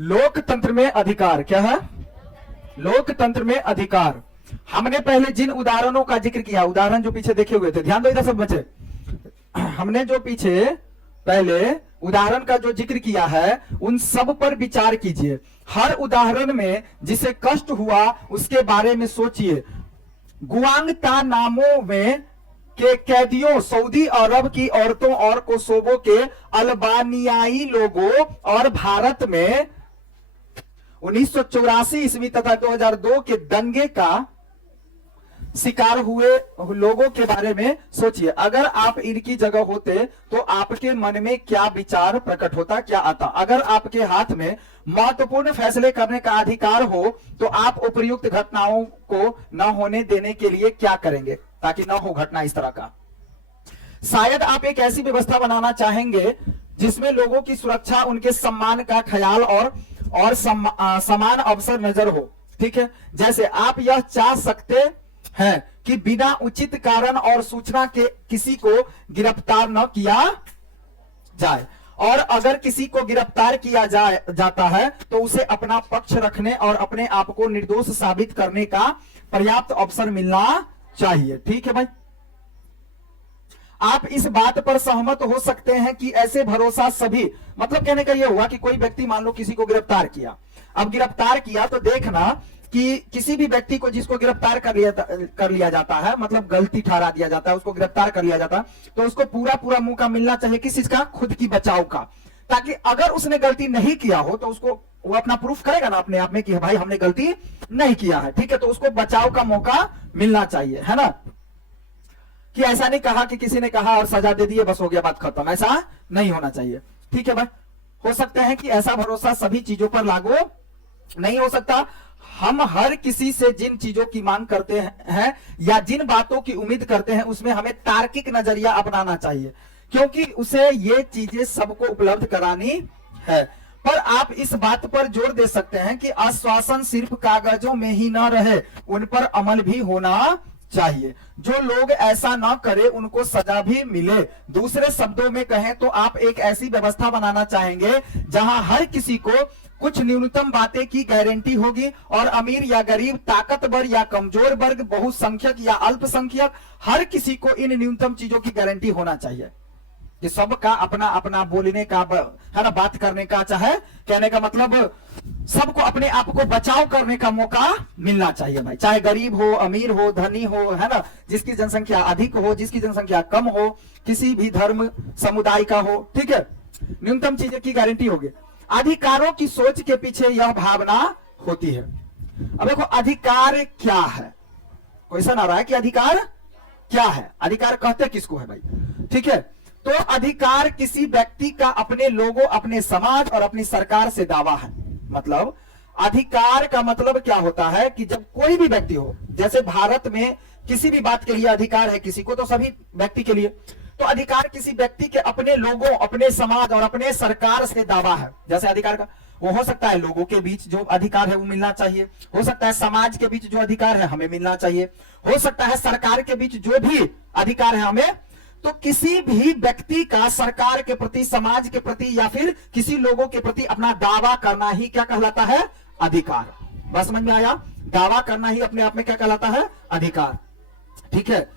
लोकतंत्र में अधिकार क्या है? लोकतंत्र में अधिकार। हमने पहले जिन उदाहरणों का जिक्र किया, उदाहरण जो पीछे देखे हुए थे, ध्यान दो इधर सब बच्चे, हमने जो पीछे पहले उदाहरण का जो जिक्र किया है उन सब पर विचार कीजिए। हर उदाहरण में जिसे कष्ट हुआ उसके बारे में सोचिए। गुआंतानामो में के कैदियों, सऊदी अरब की औरतों और कोसोवो के अल्बानियाई लोगों और भारत में 1984 ईस्वी तथा 2002 के दंगे का शिकार हुए लोगों के बारे में सोचिए। अगर आप इनकी जगह होते तो आपके मन में क्या विचार प्रकट होता, क्या आता? अगर आपके हाथ में महत्वपूर्ण फैसले करने का अधिकार हो तो आप उपर्युक्त घटनाओं को न होने देने के लिए क्या करेंगे ताकि न हो घटना इस तरह का? शायद आप एक ऐसी व्यवस्था बनाना चाहेंगे जिसमें लोगों की सुरक्षा, उनके सम्मान का ख्याल और समान अवसर नजर हो। ठीक है, जैसे आप यह चाह सकते हैं कि बिना उचित कारण और सूचना के किसी को गिरफ्तार न किया जाए, और अगर किसी को गिरफ्तार किया जाता है तो उसे अपना पक्ष रखने और अपने आप को निर्दोष साबित करने का पर्याप्त अवसर मिलना चाहिए। ठीक है भाई, आप इस बात पर सहमत हो सकते हैं कि ऐसे भरोसा सभी, मतलब कहने का यह हुआ कि कोई व्यक्ति मान लो किसी को गिरफ्तार किया, अब गिरफ्तार किया तो देखना कि किसी भी व्यक्ति को जिसको गिरफ्तार कर लिया जाता है, मतलब गलती ठहरा दिया जाता है, उसको गिरफ्तार कर लिया जाता है, तो उसको पूरा मौका मिलना चाहिए किस चीज का? खुद की बचाव का, ताकि अगर उसने गलती नहीं किया हो तो उसको वो अपना प्रूफ करेगा ना अपने आप में कि भाई हमने गलती नहीं किया है। ठीक है, तो उसको बचाव का मौका मिलना चाहिए, है ना? कि ऐसा नहीं कहा कि किसी ने कहा और सजा दे दी बस हो गया बात खत्म, ऐसा नहीं होना चाहिए। ठीक है भाई, हो सकता है कि ऐसा भरोसा सभी चीजों पर लागू नहीं हो सकता। हम हर किसी से जिन चीजों की मांग करते हैं या जिन बातों की उम्मीद करते हैं उसमें हमें तार्किक नजरिया अपनाना चाहिए, क्योंकि उसे ये चीजें सबको उपलब्ध करानी है। पर आप इस बात पर जोर दे सकते हैं कि आश्वासन सिर्फ कागजों में ही न रहे, उन पर अमल भी होना चाहिए। जो लोग ऐसा ना करे उनको सजा भी मिले। दूसरे शब्दों में कहें तो आप एक ऐसी व्यवस्था बनाना चाहेंगे जहां हर किसी को कुछ न्यूनतम बातें की गारंटी होगी, और अमीर या गरीब, ताकतवर या कमजोर वर्ग, बहुसंख्यक या अल्पसंख्यक, हर किसी को इन न्यूनतम चीजों की गारंटी होना चाहिए कि सबका अपना अपना बोलने का, है ना, बात करने का, चाहे कहने का मतलब सबको अपने आप को बचाव करने का मौका मिलना चाहिए भाई, चाहे गरीब हो, अमीर हो, धनी हो, है ना, जिसकी जनसंख्या अधिक हो, जिसकी जनसंख्या कम हो, किसी भी धर्म समुदाय का हो। ठीक है, न्यूनतम चीजें की गारंटी होगी। अधिकारों की सोच के पीछे यह भावना होती है। अब देखो अधिकार क्या है, क्वेश्चन आ रहा है कि अधिकार क्या है, अधिकार कहते किसको है भाई? ठीक है, तो अधिकार किसी व्यक्ति का अपने लोगों, अपने समाज और अपनी सरकार से दावा है। मतलब अधिकार का मतलब क्या होता है कि जब कोई भी व्यक्ति हो, जैसे भारत में किसी भी बात के लिए अधिकार है किसी को, तो सभी व्यक्ति के लिए, तो अधिकार किसी व्यक्ति के अपने लोगों, अपने समाज और अपने सरकार से दावा है। जैसे अधिकार का वो हो सकता है लोगों के बीच जो अधिकार है वो मिलना चाहिए, हो सकता है समाज के बीच जो अधिकार है हमें मिलना चाहिए, हो सकता है सरकार के बीच जो भी अधिकार है हमें। तो किसी भी व्यक्ति का सरकार के प्रति, समाज के प्रति या फिर किसी लोगों के प्रति अपना दावा करना ही क्या कहलाता है? अधिकार। बस समझ में आया? दावा करना ही अपने आप में क्या कहलाता है? अधिकार। ठीक है,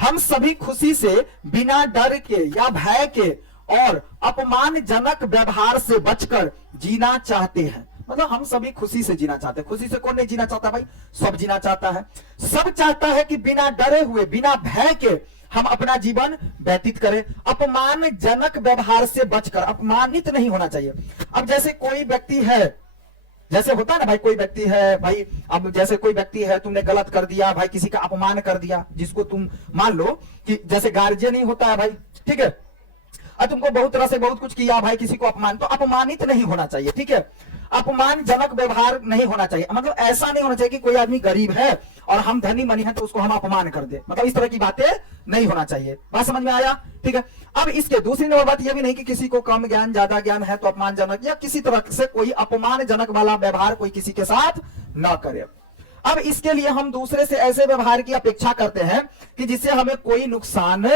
हम सभी खुशी से, बिना डर के या भय के और अपमानजनक व्यवहार से बचकर जीना चाहते हैं। मतलब हम सभी खुशी से जीना चाहते हैं। खुशी से कौन नहीं जीना चाहता भाई? सब जीना चाहता है। सब चाहता है कि बिना डरे हुए, बिना भय के हम अपना जीवन व्यतीत करें, अपमानजनक व्यवहार से बचकर। अपमानित नहीं होना चाहिए। अब जैसे कोई व्यक्ति है, जैसे होता है ना भाई, कोई व्यक्ति है भाई, अब जैसे कोई व्यक्ति है, तुमने गलत कर दिया भाई, किसी का अपमान कर दिया, जिसको तुम मान लो कि जैसे गार्जियन ही होता है भाई, ठीक है, और तुमको बहुत तरह से बहुत कुछ किया भाई, किसी को अपमान, तो अपमानित नहीं होना चाहिए। ठीक है, अपमानजनक व्यवहार नहीं होना चाहिए। मतलब ऐसा नहीं होना चाहिए कि कोई आदमी गरीब है और हम धनी मनी है तो उसको हम अपमान कर दे, मतलब इस तरह की बातें नहीं होना चाहिए। बात समझ में आया? ठीक है, अब इसके दूसरी नंबर बात यह भी नहीं कि किसी को कम ज्ञान ज्यादा ज्ञान है तो अपमानजनक या किसी तरह से कोई अपमानजनक वाला व्यवहार कोई किसी के साथ ना करे। अब इसके लिए हम दूसरे से ऐसे व्यवहार की अपेक्षा करते हैं कि जिससे हमें कोई नुकसान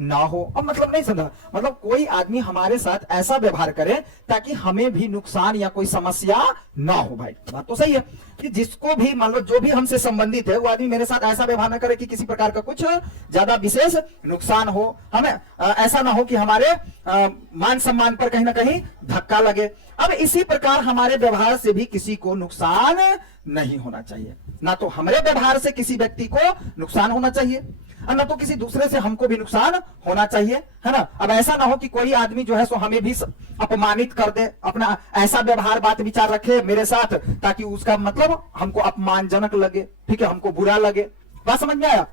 ना हो। अब मतलब नहीं समझा, मतलब कोई आदमी हमारे साथ ऐसा व्यवहार करे ताकि हमें भी नुकसान या कोई समस्या ना हो। भाई बात तो सही है कि जिसको भी मान लो जो भी हमसे संबंधित है वो आदमी मेरे साथ ऐसा व्यवहार ना करे कि किसी प्रकार का कुछ ज्यादा विशेष नुकसान हो, हमें ऐसा ना हो कि हमारे मान सम्मान पर कहीं ना कहीं धक्का लगे। अब इसी प्रकार हमारे व्यवहार से भी किसी को नुकसान नहीं होना चाहिए, ना तो हमारे व्यवहार से किसी व्यक्ति को नुकसान होना चाहिए और ना तो किसी दूसरे से हमको भी नुकसान होना चाहिए, है ना। अब ऐसा ना हो कि कोई आदमी जो है सो हमें भी अपमानित कर दे, अपना ऐसा व्यवहार बात विचार रखे मेरे साथ ताकि उसका मतलब हमको अपमानजनक लगे, ठीक है, हमको बुरा लगे। बात समझ में आया?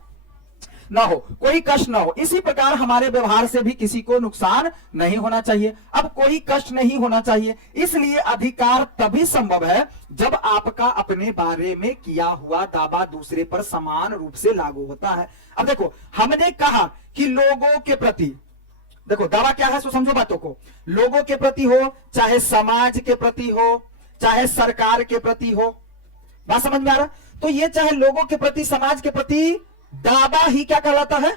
ना हो, कोई कष्ट ना हो। इसी प्रकार हमारे व्यवहार से भी किसी को नुकसान नहीं होना चाहिए। अब कोई कष्ट नहीं होना चाहिए, इसलिए अधिकार तभी संभव है जब आपका अपने बारे में किया हुआ दावा दूसरे पर समान रूप से लागू होता है। अब देखो, हमने कहा कि लोगों के प्रति, देखो दावा क्या है सो समझो बातों को, लोगों के प्रति हो, चाहे समाज के प्रति हो, चाहे सरकार के प्रति हो। बात समझ में आ रहा? तो ये चाहे लोगों के प्रति, समाज के प्रति दावा ही क्या कहलाता है?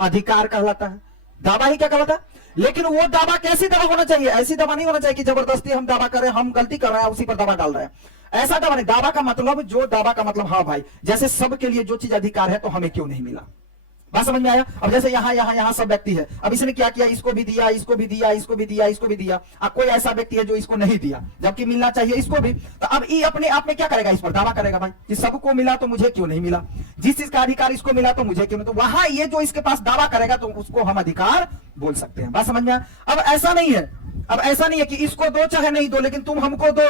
अधिकार कहलाता है। दावा ही क्या कहलाता है? लेकिन वो दावा कैसी दावा होना चाहिए? ऐसी दावा नहीं होना चाहिए कि जबरदस्ती हम दावा करें, हम गलती कर रहे हैं उसी पर दावा डाल रहे हैं, ऐसा दावा नहीं। दावा का मतलब, जो दावा का मतलब, हाँ भाई जैसे सबके लिए जो चीज अधिकार है तो हमें क्यों नहीं मिला। बात समझ में आया? अब जैसे यहां सब व्यक्ति है, अब इसने क्या किया, इसको भी दिया, इसको भी दिया, इसको भी दिया, इसको भी दिया। अब कोई ऐसा व्यक्ति है जो इसको नहीं दिया जबकि मिलना चाहिए इसको भी, तो अब ये अपने आप में क्या करेगा? इस पर दावा करेगा भाई कि सबको मिला तो मुझे क्यों नहीं मिला, जिस चीज का अधिकार इसको मिला तो मुझे क्यों नहीं। तो वहां ये जो इसके पास दावा करेगा तो उसको हम अधिकार बोल सकते हैं। बात समझ में आया? अब ऐसा नहीं है, अब ऐसा नहीं है कि इसको दो चाहे नहीं दो लेकिन तुम हमको दो,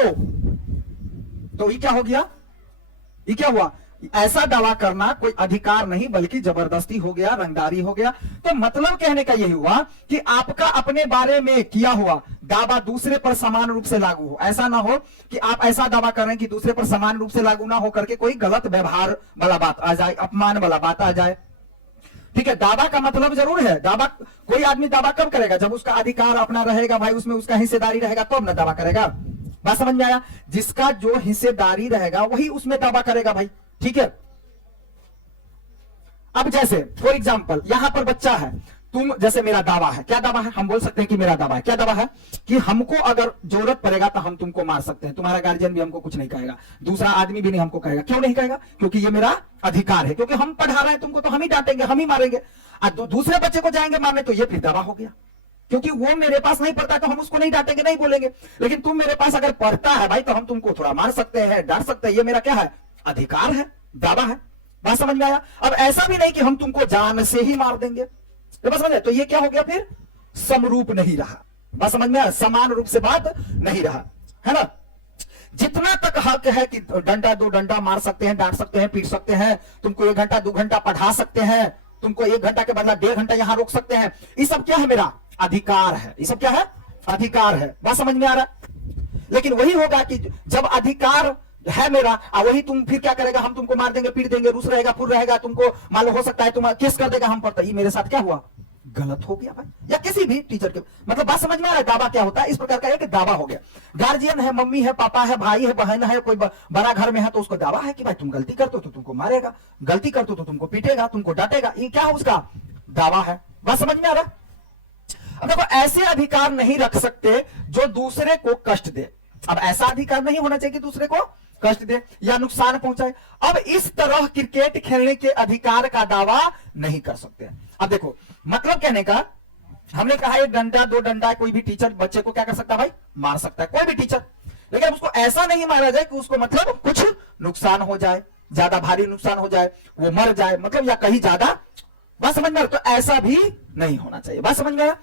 तो ये क्या हो गया? ये क्या हुआ? ऐसा दावा करना कोई अधिकार नहीं बल्कि जबरदस्ती हो गया, रंगदारी हो गया। तो मतलब कहने का यही हुआ कि आपका अपने बारे में किया हुआ दावा दूसरे पर समान रूप से लागू हो। ऐसा ना हो कि आप ऐसा दावा कर रहे हैं कि दूसरे पर समान रूप से लागू ना हो करके कोई गलत व्यवहार वाला बात आ जाए, अपमान वाला बात आ जाए। ठीक है, दावा का मतलब जरूर है, दावा कोई आदमी दावा कब करेगा? जब उसका अधिकार अपना रहेगा भाई, उसमें उसका हिस्सेदारी रहेगा तो ना दावा करेगा। बात समझ में आया? जिसका जो हिस्सेदारी रहेगा वही उसमें दावा करेगा भाई, ठीक है। अब जैसे फॉर एग्जाम्पल यहां पर बच्चा है, तुम जैसे मेरा दावा है, क्या दावा है? हम बोल सकते हैं कि मेरा दावा है, क्या दावा है कि हमको अगर जरूरत पड़ेगा तो हम तुमको मार सकते हैं, तुम्हारा गार्जियन भी हमको कुछ नहीं कहेगा, दूसरा आदमी भी नहीं हमको कहेगा। क्यों नहीं कहेगा? क्योंकि ये मेरा अधिकार है, क्योंकि हम पढ़ा रहे हैं तुमको तो हम ही डांटेंगे, हम ही मारेंगे। दूसरे बच्चे को जाएंगे मारने तो ये फिर दावा हो गया, क्योंकि वो मेरे पास नहीं पढ़ता तो हम उसको नहीं डांटेंगे, नहीं बोलेंगे। लेकिन तुम मेरे पास अगर पढ़ता है भाई तो हम तुमको थोड़ा मार सकते हैं, डांट सकते हैं, ये मेरा क्या है? अधिकार है, दावा है। बात समझ में आया? अब ऐसा भी नहीं कि हम तुमको जान से ही मार देंगे, तो बस समझे? तो ये क्या हो गया फिर? समरूप नहीं रहा। बात समझ में आया? समान रूप से बात नहीं रहा, है ना। जितना तक हक है कि डंडा दो डंडा मार सकते हैं, डांट सकते हैं, पीट सकते हैं, तुमको 1 घंटा 2 घंटा पढ़ा सकते हैं, तुमको 1 घंटा के बदला 1.5 घंटा यहां रोक सकते हैं, ये सब क्या है? मेरा अधिकार है। ये सब क्या है? अधिकार है। बात समझ में आ रहा है? लेकिन वही होगा कि जब अधिकार है मेरा और वही तुम फिर क्या करेगा? हम तुमको मार देंगे, पीट देंगे, रूस रहेगा, फुर रहेगा, तुमको मालूम हो सकता है तुम केस कर देगा हम पर, तो ये मेरे साथ क्या हुआ? गलत हो गया भाई। या किसी भी टीचर के मतलब बात समझ में आ रहा है? दावा क्या होता है? इस प्रकार का एक दावा हो गया। गार्जियन है, मम्मी है, पापा है, भाई है, बहन है, कोई बड़ा घर में है तो उसको दावा है कि भाई तुम गलती करते हो तो तुमको मारेगा, गलती करते हो तो तुमको पीटेगा, तुमको डांटेगा। ये क्या है? उसका दावा है। बात समझ में आ रहा है? अब देखो, ऐसे अधिकार नहीं रख सकते जो दूसरे को कष्ट दे। अब ऐसा अधिकार नहीं होना चाहिए कि दूसरे को कष्ट दे या नुकसान पहुंचाए। अब इस तरह क्रिकेट खेलने के अधिकार का दावा नहीं कर सकते। अब देखो, मतलब कहने का, हमने कहा 1 डंडा 2 डंडा, कोई भी टीचर बच्चे को क्या कर सकता है भाई? मार सकता है, कोई भी टीचर। लेकिन उसको ऐसा नहीं मारा जाए कि उसको मतलब कुछ नुकसान हो जाए, ज्यादा भारी नुकसान हो जाए, वो मर जाए, मतलब या कहीं ज्यादा। बात समझ में? तो ऐसा भी नहीं होना चाहिए। बात समझ में आया?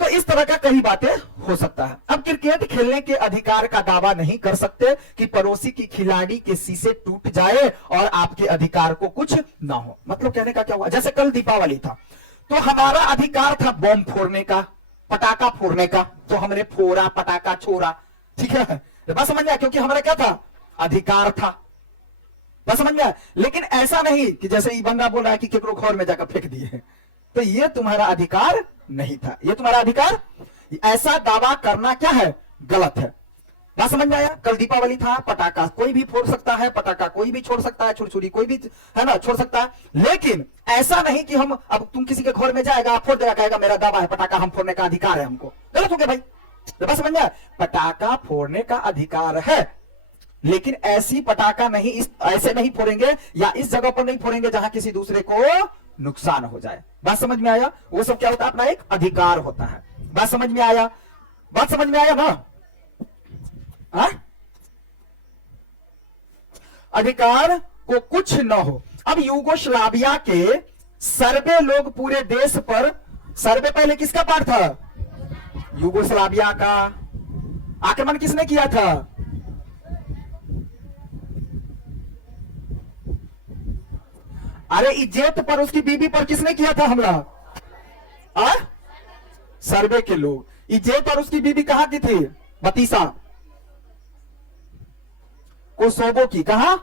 तो इस तरह का कई बातें हो सकता है। अब क्रिकेट खेलने के अधिकार का दावा नहीं कर सकते कि पड़ोसी की खिलाड़ी के शीशे टूट जाए और आपके अधिकार को कुछ ना हो। मतलब कहने का क्या हुआ? जैसे कल दीपावली था तो हमारा अधिकार था बम फोड़ने का, पटाखा फोड़ने का, तो हमने फोड़ा, पटाखा छोड़ा, ठीक है। बस समझ में आया? क्योंकि हमारा क्या था? अधिकार था। बस समझ में आया? लेकिन ऐसा नहीं कि जैसे ये बंदा बोल रहा है कि केकरो घर में जाकर फेंक दिए, तो ये तुम्हारा अधिकार नहीं था, ये तुम्हारा अधिकार। ऐसा दावा करना क्या है? गलत है। बात समझ में आया? कल दीपावली था, पटाखा कोई भी फोड़ सकता है, पटाखा कोई भी छोड़ सकता है, छुरछुरी कोई भी है ना छोड़ सकता है, लेकिन ऐसा नहीं कि हम अब तुम किसी के घर में जाएगा फोड़ देगा, कहेगा मेरा दावा है पटाखा हम फोड़ने का अधिकार है हमको। गलत हो गया भाई। तो बात समझ में आया? पटाखा फोड़ने का अधिकार है, लेकिन ऐसी पटाखा नहीं, इस ऐसे नहीं फोड़ेंगे या इस जगह पर नहीं फोड़ेंगे जहां किसी दूसरे को नुकसान हो जाए। बात समझ में आया? वो सब क्या होता है? अपना एक अधिकार होता है। बात समझ में आया? बात समझ में आया ना? अधिकार को कुछ न हो। अब यूगोस्लाविया के सर्बे लोग पूरे देश पर, सर्बे पहले किसका पार्ट था? यूगोस्लाविया का। आक्रमण किसने किया था? अरे इज्जत पर, उसकी बीबी पर किसने किया था हमला? सर्बे के लोग। इज्जत और उसकी बीबी कहां की थी? बतीसा, कोसोवो की। कहा?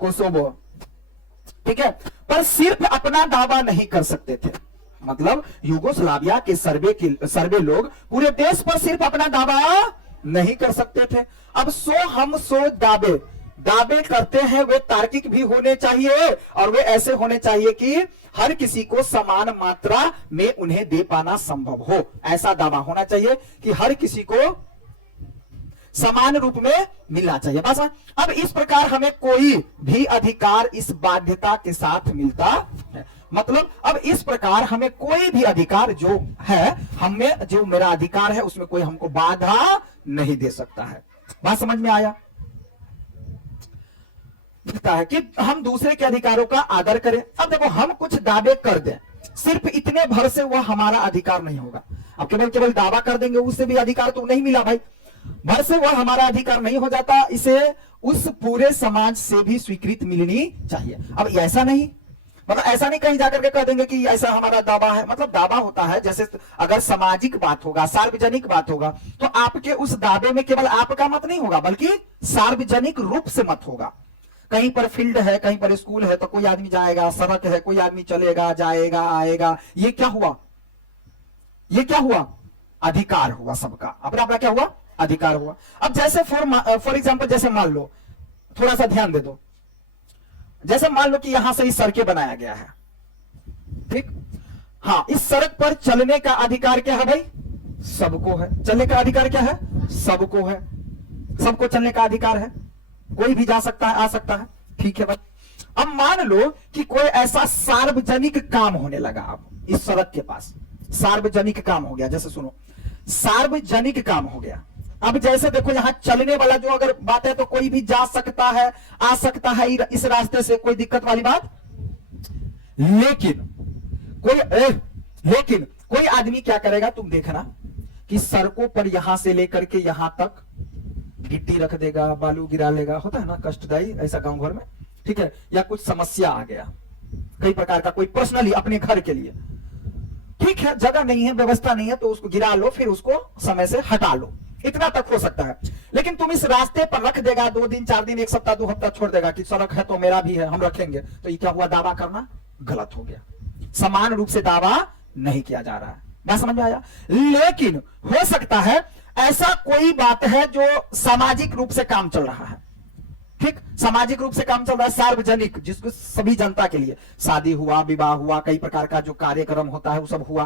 कोसोवो। ठीक है, पर सिर्फ अपना दावा नहीं कर सकते थे। मतलब यूगोस्लाविया के सर्बे लोग पूरे देश पर सिर्फ अपना दावा नहीं कर सकते थे। अब सो दावे करते हैं, वे तार्किक भी होने चाहिए और वे ऐसे होने चाहिए कि हर किसी को समान मात्रा में उन्हें दे पाना संभव हो। ऐसा दावा होना चाहिए कि हर किसी को समान रूप में मिलना चाहिए। बस अब इस प्रकार हमें कोई भी अधिकार इस बाध्यता के साथ मिलता है। मतलब अब इस प्रकार हमें कोई भी अधिकार जो है, हमें जो मेरा अधिकार है उसमें कोई हमको बाधा नहीं दे सकता है। बात समझ में आया? है कि हम दूसरे के अधिकारों का आदर करें। अब देखो, हम कुछ दावे कर दें, सिर्फ इतने भर से वह हमारा अधिकार नहीं होगा। अब केवल दावा कर देंगे उससे भी अधिकार तो नहीं मिला भाई, भर से वह हमारा अधिकार नहीं हो जाता। इसे उस पूरे समाज से भी स्वीकृति मिलनी चाहिए। अब ऐसा नहीं, मतलब ऐसा नहीं कहीं जाकर के कह देंगे कि ऐसा हमारा दावा है। मतलब दावा होता है, जैसे अगर सामाजिक बात होगा, सार्वजनिक बात होगा, तो आपके उस दावे में केवल आपका मत नहीं होगा, बल्कि सार्वजनिक रूप से मत होगा। कहीं पर फील्ड है, कहीं पर स्कूल है, तो कोई आदमी जाएगा, सड़क है, कोई आदमी चलेगा, जाएगा, आएगा। ये क्या हुआ? ये क्या हुआ? अधिकार हुआ सबका, अपना अपना क्या हुआ? अधिकार हुआ। अब जैसे फॉर एग्जाम्पल, जैसे मान लो, थोड़ा सा ध्यान दे दो, जैसे मान लो कि यहां से इस सड़कें बनाया गया है, ठीक? हाँ, इस सड़क पर चलने का अधिकार क्या है भाई? सबको है। चलने का अधिकार क्या है? सबको है। सबको चलने का अधिकार है, कोई भी जा सकता है, आ सकता है। ठीक है भाई। अब मान लो कि कोई ऐसा सार्वजनिक काम होने लगा, अब इस सड़क के पास सार्वजनिक काम हो गया। जैसे सुनो, सार्वजनिक काम हो गया। अब जैसे देखो, यहां चलने वाला जो अगर बात है तो कोई भी जा सकता है, आ सकता है इस रास्ते से, कोई दिक्कत वाली बात। लेकिन कोई आदमी क्या करेगा, तुम देखना कि सड़कों पर यहां से लेकर के यहां तक गिट्टी रख देगा, बालू गिरा लेगा। होता है ना कष्टदायी ऐसा गांव घर में, ठीक है? या कुछ समस्या आ गया कई प्रकार का, कोई पर्सनली अपने घर के लिए, ठीक है, जगह नहीं है, व्यवस्था नहीं है, तो उसको गिरा लो, फिर उसको समय से हटा लो। इतना तक हो सकता है। लेकिन तुम इस रास्ते पर रख देगा, 2 दिन 4 दिन 1 सप्ताह 2 हफ्ता छोड़ देगा कि सड़क है तो मेरा भी है, हम रखेंगे, तो ये क्या हुआ? दावा करना गलत हो गया। समान रूप से दावा नहीं किया जा रहा है। बात समझ में आया? लेकिन हो सकता है ऐसा कोई बात है जो सामाजिक रूप से काम चल रहा है, ठीक? सामाजिक रूप से काम चल रहा है, सार्वजनिक, जिसको सभी जनता के लिए, शादी हुआ, विवाह हुआ, कई प्रकार का जो कार्यक्रम होता है वो सब हुआ,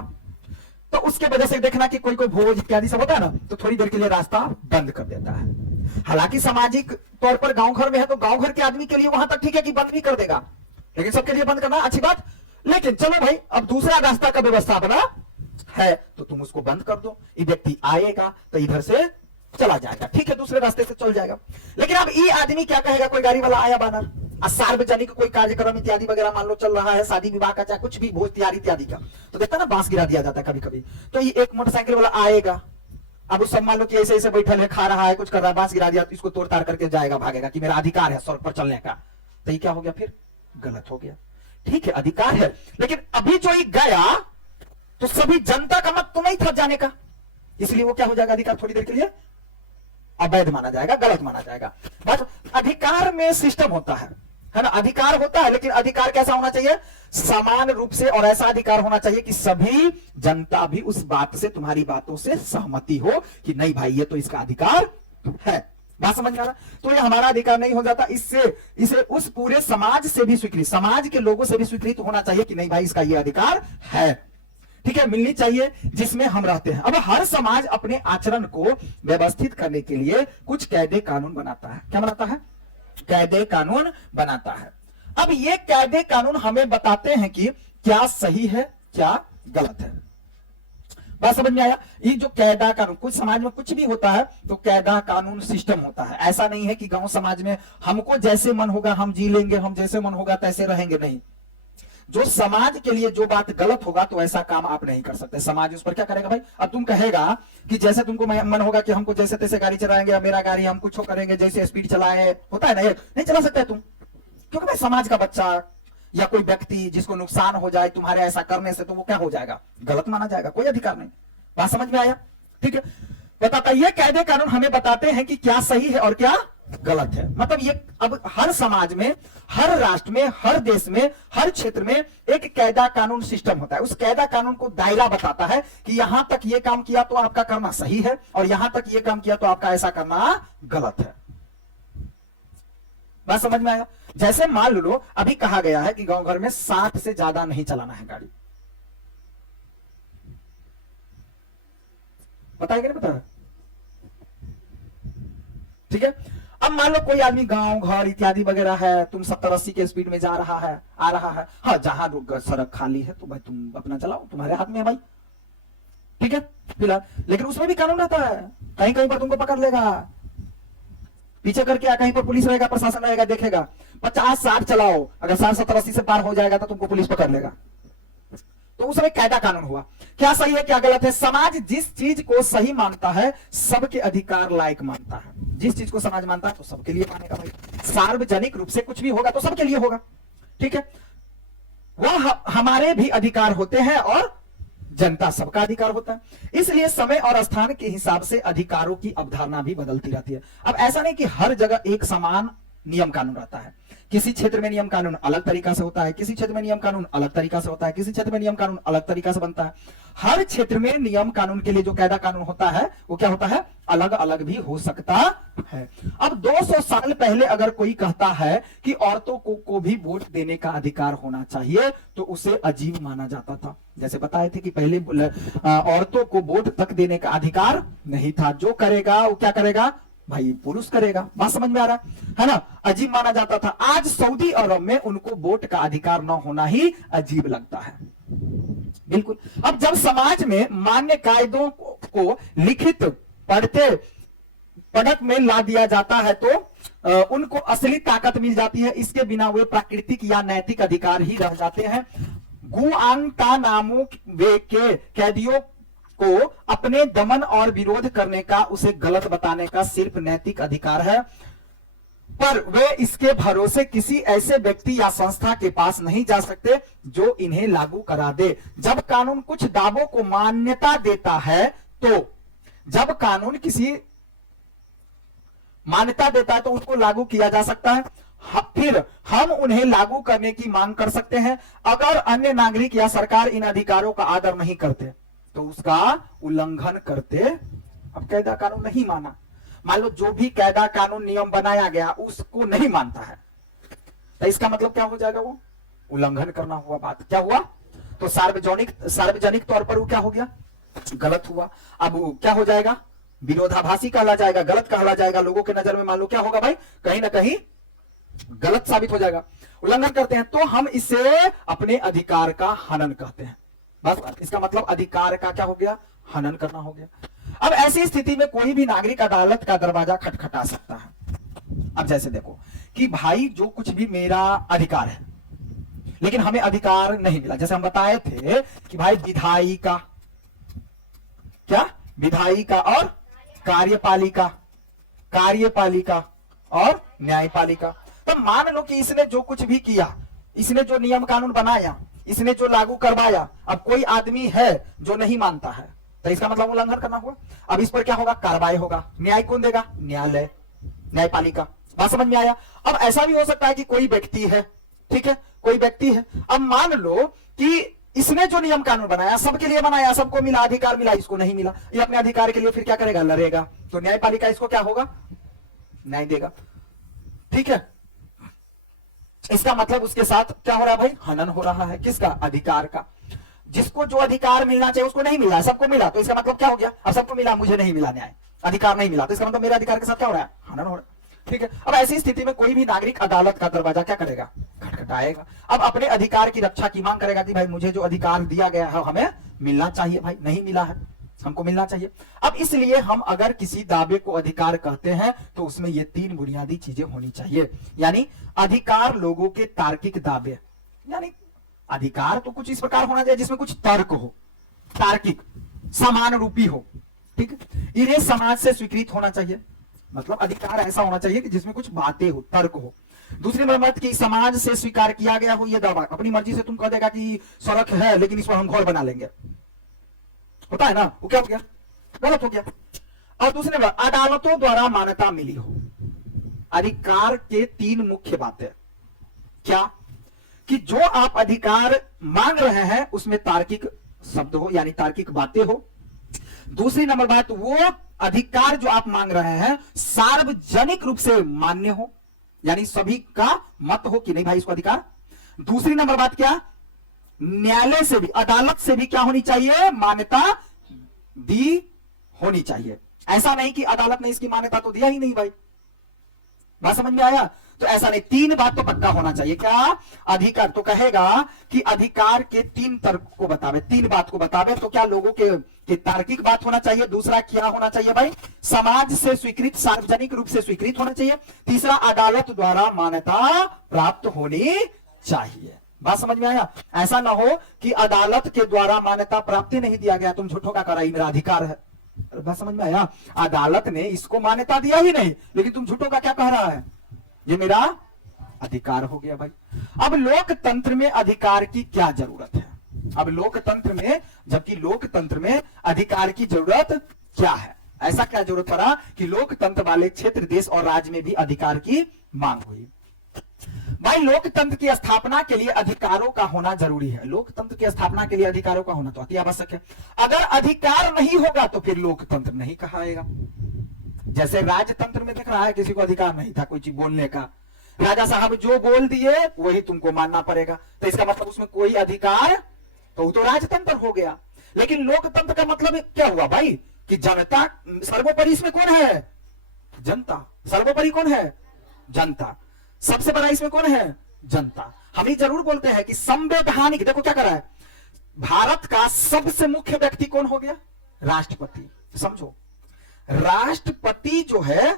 तो उसके वजह से देखना कि कोई भोज इत्यादि सब होता है ना, तो थोड़ी देर के लिए रास्ता बंद कर देता है। हालांकि सामाजिक तौर पर गांव घर में है तो गांव घर के आदमी के लिए वहां तक ठीक है कि बंद भी कर देगा, लेकिन सबके लिए बंद करना अच्छी बात। लेकिन चलो भाई, अब दूसरा रास्ता का व्यवस्था बना है तो तुम उसको बंद कर दो। ये व्यक्ति आएगा तो इधर से चला जाएगा, ठीक है, दूसरे रास्ते से चल जाएगा। लेकिन अब ये आदमी क्या कहेगा? कोई गाड़ी वाला आया बानर, सार्वजनिक कोई कार्यक्रम इत्यादि वगैरह मान लो चल रहा है, शादी विवाह का, चाहे कुछ भी भोज त्योहार इत्यादि का, तो देखता ना बांस गिरा दिया जाता है कभी कभी। तो ये एक मोटरसाइकिल वाला आएगा, अब उस सब मान लो कि ऐसे ऐसे बैठल है, खा रहा है, कुछ कर रहा है, बांस गिरा दिया, तो इसको तोड़ ताड़ करके जाएगा, भागेगा कि मेरा अधिकार है सड़क पर चलने का। तो ये क्या हो गया? फिर गलत हो गया। ठीक है, अधिकार है, लेकिन अभी जो ये गया तो सभी जनता का मत तो नहीं था जाने का, इसलिए वो क्या हो जाएगा? अधिकार थोड़ी देर के लिए अवैध माना जाएगा, गलत माना जाएगा। बस अधिकार में सिस्टम होता है ना? अधिकार होता है, लेकिन अधिकार कैसा होना चाहिए? समान रूप से, और ऐसा अधिकार होना चाहिए कि सभी जनता भी उस बात से, तुम्हारी बातों से सहमति हो कि नहीं भाई ये तो इसका अधिकार है। बात समझ में आ रहा? तो ये हमारा अधिकार नहीं हो जाता, इससे इसे उस पूरे समाज से भी स्वीकृत, समाज के लोगों से भी स्वीकृत होना चाहिए कि नहीं भाई इसका ये अधिकार है, ठीक है, मिलनी चाहिए जिसमें हम रहते हैं। अब हर समाज अपने आचरण को व्यवस्थित करने के लिए कुछ कायदे कानून बनाता है। क्या बनाता है? कायदे कानून बनाता है। अब ये कायदे कानून हमें बताते हैं कि क्या सही है क्या गलत है। बात समझ में आया? ये जो कायदा कानून, कुछ समाज में कुछ भी होता है तो कायदा कानून सिस्टम होता है। ऐसा नहीं है कि गांव समाज में हमको जैसे मन होगा हम जी लेंगे, हम जैसे मन होगा तैसे रहेंगे, नहीं। जो समाज के लिए जो बात गलत होगा तो ऐसा काम आप नहीं कर सकते, समाज उस पर क्या करेगा भाई? अब तुम कहेगा कि जैसे तुमको मन होगा कि हमको जैसे तैसे गाड़ी चलाएंगे, या मेरा गाड़ी हम कुछ करेंगे, जैसे स्पीड चलाए, होता है ना, ये नहीं चला सकते तुम, क्योंकि भाई समाज का बच्चा या कोई व्यक्ति जिसको नुकसान हो जाए तुम्हारे ऐसा करने से, तो वो क्या हो जाएगा? गलत माना जाएगा, कोई अधिकार नहीं। बात समझ में आया? ठीक है, बताता ये कायदे कानून हमें बताते हैं कि क्या सही है और क्या गलत है। मतलब ये अब हर समाज में, हर राष्ट्र में, हर देश में, हर क्षेत्र में एक कायदा कानून सिस्टम होता है। उस कायदा कानून को दायरा बताता है कि यहां तक ये काम किया तो आपका करना सही है, और यहां तक ये काम किया तो आपका ऐसा करना गलत है। बात समझ में आया? जैसे मान लो अभी कहा गया है कि गांव घर में 60 से ज्यादा नहीं चलाना है गाड़ी, बताएगा नहीं बता? ठीक है, अब मान लो कोई आदमी गांव घर इत्यादि वगैरह है, तुम 70-80 के स्पीड में जा रहा है, आ रहा है, हाँ जहां सड़क खाली है तो भाई तुम अपना चलाओ, तुम्हारे हाथ में है भाई, ठीक है फिलहाल। लेकिन उसमें भी कानून रहता है, कहीं कहीं पर तुमको पकड़ लेगा, पीछे करके कहीं पर पुलिस रहेगा, प्रशासन रहेगा, देखेगा। 50-60 चलाओ, अगर 60, 70, 80 से पार हो जाएगा तो तुमको पुलिस पकड़ लेगा। तो उसमें कायदा कानून हुआ, क्या सही है क्या गलत है। समाज जिस चीज को सही मानता है सबके अधिकार लायक मानता है, जिस चीज को समाज मानता है तो सबके लिए मानेगा भाई। सार्वजनिक रूप से कुछ भी होगा तो सबके लिए होगा, ठीक है। वह हमारे भी अधिकार होते हैं और जनता सबका अधिकार होता है। इसलिए समय और स्थान के हिसाब से अधिकारों की अवधारणा भी बदलती रहती है। अब ऐसा नहीं कि हर जगह एक समान नियम कानून रहता है, किसी क्षेत्र में नियम कानून अलग तरीका से होता है, किसी क्षेत्र में नियम कानून अलग तरीका से होता है, किसी क्षेत्र में नियम कानून अलग तरीका से बनता है। हर क्षेत्र में नियम कानून के लिए जो कायदा कानून होता है वो क्या होता है? अलग अलग भी हो सकता है। अब 200 साल पहले अगर कोई कहता है कि औरतों को भी वोट देने का अधिकार होना चाहिए तो उसे अजीब माना जाता था। जैसे बताए थे कि पहले औरतों को वोट तक देने का अधिकार नहीं था, जो करेगा वो क्या करेगा भाई? पुरुष करेगा। बात समझ में आ रहा है ना? अजीब माना जाता था। आज सऊदी अरब में उनको वोट का अधिकार न होना ही अजीब लगता है, बिल्कुल। अब जब समाज में मान्य कायदों को लिखित पढ़त में ला दिया जाता है तो उनको असली ताकत मिल जाती है। इसके बिना वे प्राकृतिक या नैतिक अधिकार ही रह जाते हैं। गुआंतानामो वे के कैदियों को अपने दमन और विरोध करने का, उसे गलत बताने का सिर्फ नैतिक अधिकार है, पर वे इसके भरोसे किसी ऐसे व्यक्ति या संस्था के पास नहीं जा सकते जो इन्हें लागू करा दे। जब कानून कुछ दावों को मान्यता देता है तो जब कानून किसी मान्यता देता है तो उसको लागू किया जा सकता है, फिर हम उन्हें लागू करने की मांग कर सकते हैं। अगर अन्य नागरिक या सरकार इन अधिकारों का आदर नहीं करते तो उसका उल्लंघन करते। अब कायदा कानून नहीं माना, मान लो जो भी कायदा कानून नियम बनाया गया उसको नहीं मानता है तो इसका मतलब क्या हो जाएगा? वो उल्लंघन करना हुआ। बात क्या हुआ? तो सार्वजनिक तौर पर वो क्या हो गया? गलत हुआ। अब वो क्या हो जाएगा? विरोधाभासी कहला जाएगा, गलत कहला जाएगा। लोगों के नजर में मान लो क्या होगा भाई? कहीं ना कहीं गलत साबित हो जाएगा। उल्लंघन करते हैं तो हम इसे अपने अधिकार का हनन कहते हैं। बस इसका मतलब अधिकार का क्या हो गया? हनन करना हो गया। अब ऐसी स्थिति में कोई भी नागरिक अदालत का दरवाजा खटखटा सकता है। अब जैसे देखो कि भाई जो कुछ भी मेरा अधिकार है लेकिन हमें अधिकार नहीं मिला। जैसे हम बताए थे कि भाई विधायिका, क्या विधायिका और कार्यपालिका और न्यायपालिका। तो मान लो कि इसने जो कुछ भी किया, इसने जो नियम कानून बनाया, इसने जो लागू करवाया, अब कोई आदमी है जो नहीं मानता है तो इसका मतलब उल्लंघन करना हुआ। अब इस पर क्या होगा? कार्रवाई होगा। न्याय कौन देगा? न्यायालय, न्यायपालिका। बात समझ में आया? अब ऐसा भी हो सकता है कि कोई व्यक्ति है, ठीक है, कोई व्यक्ति है। अब मान लो कि इसने जो नियम कानून बनाया सबके लिए बनाया, सबको मिला, अधिकार मिला, इसको नहीं मिला। ये अपने अधिकार के लिए फिर क्या करेगा? लड़ेगा। तो न्यायपालिका इसको क्या होगा? नहीं देगा। ठीक है, इसका मतलब उसके साथ क्या हो रहा है भाई, हनन हो रहा है किसका, अधिकार का। जिसको जो अधिकार मिलना चाहिए उसको नहीं मिला, सबको मिला, तो इसका मतलब क्या हो गया, अब सबको मिला, मुझे नहीं मिला न्याय, अधिकार नहीं मिला, तो इसका मतलब मेरे अधिकार के साथ क्या हो रहा है, हनन हो रहा है। ठीक है, अब ऐसी स्थिति में कोई भी नागरिक अदालत का दरवाजा क्या करेगा, खटखटाएगा। अब अपने अधिकार की रक्षा की मांग करेगा कि भाई मुझे जो अधिकार दिया गया है हमें मिलना चाहिए, भाई नहीं मिला है, हमको मिलना चाहिए। अब इसलिए हम अगर किसी दावे को अधिकार कहते हैं तो उसमें ये तीन बुनियादी चीजें होनी चाहिए, यानी अधिकार लोगों के तार्किक दावे, यानी अधिकार तो कुछ इस प्रकार होना चाहिए जिसमें कुछ तर्क हो, तार्किक, समान रूपी हो। ठीक है, इन्हें समाज से स्वीकृत होना चाहिए, मतलब अधिकार ऐसा होना चाहिए कि जिसमें कुछ बातें हो, तर्क हो। दूसरी बात कि समाज से स्वीकार किया गया हो ये दावा, अपनी मर्जी से तुम कह देगा कि सड़क है लेकिन इस पर हम घर बना लेंगे, होता है ना, वो क्या हो गया, गलत हो गया। और दूसरी बात, अदालतों द्वारा मान्यता मिली हो। अधिकार के तीन मुख्य बातें, क्या, कि जो आप अधिकार मांग रहे हैं उसमें तार्किक शब्द हो, यानी तार्किक बातें हो। दूसरी नंबर बात, वो अधिकार जो आप मांग रहे हैं सार्वजनिक रूप से मान्य हो, यानी सभी का मत हो कि नहीं भाई इसको अधिकार। दूसरी नंबर बात क्या, न्यायालय से भी, अदालत से भी क्या होनी चाहिए, मान्यता दी होनी चाहिए। ऐसा नहीं कि अदालत ने इसकी मान्यता तो दिया ही नहीं भाई, बात समझ में आया, तो ऐसा नहीं, तीन बात तो पक्का होना चाहिए। क्या, अधिकार तो कहेगा कि अधिकार के तीन तर्क को बतावे, तीन बात को बतावे, तो क्या लोगों के तार्किक बात होना चाहिए। दूसरा क्या होना चाहिए भाई, समाज से स्वीकृत, सार्वजनिक रूप से स्वीकृत होना चाहिए। तीसरा, अदालत द्वारा मान्यता प्राप्त होनी चाहिए। बात समझ में आया, ऐसा ना हो कि अदालत के द्वारा मान्यता प्राप्त नहीं दिया गया, तुम झूठों का कराई, मेरा अधिकार है। बात समझ में आया, अदालत ने इसको मान्यता दिया ही नहीं, लेकिन तुम झूठों का क्या कह रहा है, ये मेरा अधिकार हो गया भाई। अब लोकतंत्र में अधिकार की क्या जरूरत है, अब लोकतंत्र में, जबकि लोकतंत्र में अधिकार की जरूरत क्या है, ऐसा क्या जरूरत पड़ा कि लोकतंत्र वाले क्षेत्र, देश और राज्य में भी अधिकार की मांग हुई। भाई लोकतंत्र की स्थापना के लिए अधिकारों का होना जरूरी है, लोकतंत्र की स्थापना के लिए अधिकारों का होना तो अति आवश्यक है। अगर अधिकार नहीं होगा तो फिर लोकतंत्र नहीं कहाएगा। जैसे राजतंत्र में देख रहा है, किसी को अधिकार नहीं था कोई चीज बोलने का, राजा साहब जो बोल दिए वही तुमको मानना पड़ेगा, तो इसका मतलब उसमें कोई अधिकार, तो वो तो राजतंत्र हो गया। लेकिन लोकतंत्र का मतलब क्या हुआ भाई, कि जनता सर्वोपरि, इसमें कौन है, जनता, सर्वोपरि कौन है, जनता, सबसे बड़ा इसमें कौन है, जनता। हम ही जरूर बोलते हैं कि संवैधानिक, देखो क्या कर रहा है, भारत का सबसे मुख्य व्यक्ति कौन हो गया, राष्ट्रपति। समझो, राष्ट्रपति जो है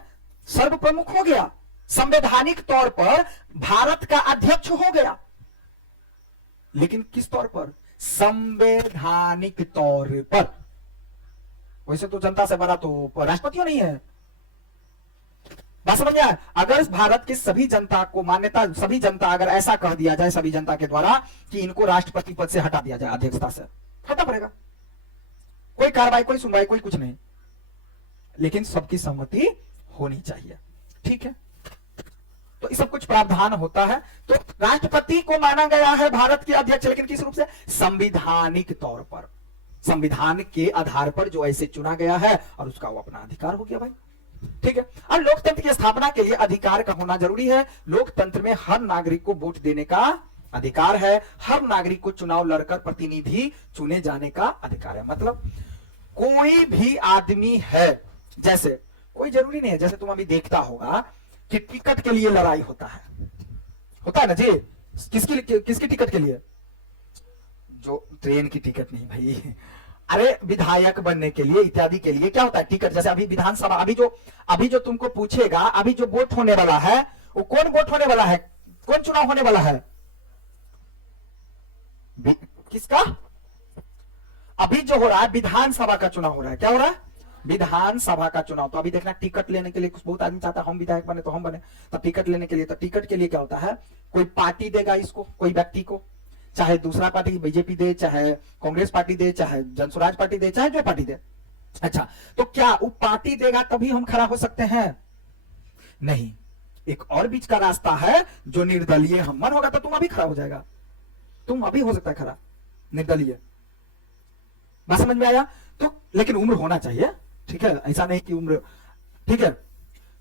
सर्व प्रमुख हो गया, संवैधानिक तौर पर भारत का अध्यक्ष हो गया, लेकिन किस तौर पर, संवैधानिक तौर पर। वैसे तो जनता से बड़ा तो राष्ट्रपति नहीं है। बात समझ में आया, अगर भारत की सभी जनता को मान्यता, सभी जनता अगर ऐसा कह दिया जाए सभी जनता के द्वारा कि इनको राष्ट्रपति पद से हटा दिया जाए, अध्यक्षता से हटा पड़ेगा, कोई कार्रवाई, कोई सुनवाई, कोई कुछ नहीं, लेकिन सबकी सहमति होनी चाहिए। ठीक है, तो इस सब कुछ प्रावधान होता है। तो राष्ट्रपति को माना गया है भारत के अध्यक्ष, लेकिन किस रूप से, संवैधानिक तौर पर, संविधान के आधार पर जो ऐसे चुना गया है, और उसका वो अपना अधिकार हो गया भाई। ठीक है, अब लोकतंत्र की स्थापना के लिए अधिकार का होना जरूरी है। लोकतंत्र में हर नागरिक को वोट देने का अधिकार है, हर नागरिक को चुनाव लड़कर प्रतिनिधि चुने जाने का अधिकार है। मतलब कोई भी आदमी है, जैसे कोई जरूरी नहीं है, जैसे तुम अभी देखता होगा कि टिकट के लिए लड़ाई होता है ना जी, किसकी टिकट के लिए, जो ट्रेन की टिकट नहीं भाई, अरे विधायक बनने के लिए इत्यादि के लिए क्या होता है, टिकट। जैसे अभी विधानसभा, अभी जो तुमको पूछेगा, अभी जो वोट होने वाला है वो कौन वोट होने वाला है, कौन चुनाव होने वाला है, किसका, अभी जो हो रहा है विधानसभा का चुनाव हो रहा है। क्या हो रहा है, विधानसभा का चुनाव। तो अभी देखना, टिकट लेने के लिए कुछ बहुत आदमी चाहता है हम विधायक बने तो हम बने, तो टिकट लेने के लिए, तो टिकट के लिए क्या होता है, कोई पार्टी देगा इसको, कोई व्यक्ति को, चाहे दूसरा पार्टी बीजेपी दे, चाहे कांग्रेस पार्टी दे, चाहे जनसुराज पार्टी दे, चाहे जो पार्टी दे। अच्छा, तो क्या वो पार्टी देगा तभी हम खड़ा हो सकते हैं, नहीं, एक और बीच का रास्ता है जो निर्दलीय, हम मन होगा तो तुम अभी खड़ा हो जाएगा, तुम अभी हो सकता है खड़ा निर्दलीय। बात समझ में आया, तो लेकिन उम्र होना चाहिए, ठीक है, ऐसा नहीं कि उम्र, ठीक है।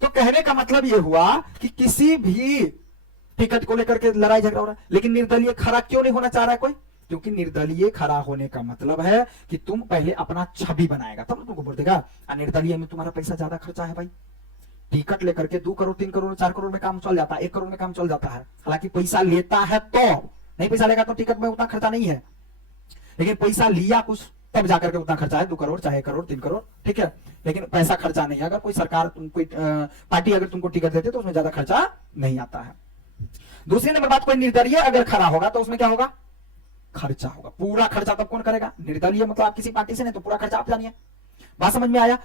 तो कहने का मतलब ये हुआ कि किसी भी टिकट को लेकर के लड़ाई झगड़ा हो रहा है, लेकिन निर्दलीय खड़ा क्यों नहीं होना चाह रहा है कोई? क्योंकि निर्दलीय खड़ा होने का मतलब है कि तुम पहले अपना छवि बनाएगा तब तुमको वोट देगा। निर्दलीय में तुम्हारा पैसा ज्यादा खर्चा है भाई, टिकट लेकर के 2 करोड़ 3 करोड़ 4 करोड़ में काम चल जाता है, 1 करोड़ में काम चल जाता है। हालांकि पैसा लेता है तो नहीं, पैसा लेगा तो टिकट में उतना खर्चा नहीं है, लेकिन पैसा लिया कुछ तब जाकर के उतना खर्चा है, 2 करोड़ चाहे 1 करोड़ 3 करोड़, ठीक है, लेकिन पैसा खर्चा नहीं है। अगर कोई सरकार कोई पार्टी अगर तुमको टिकट देते तो उसमें ज्यादा खर्चा नहीं आता है। दूसरी नंबर बात, कोई निर्दलीय अगर खड़ा होगा तो उसमें क्या होगा? खर्चा होगा। पूरा खर्चा तब कौन करेगा? निर्दलीय। मतलब आप किसी पार्टी से नहीं तो पूरा खर्चा आप जानिए। बात समझ में आया?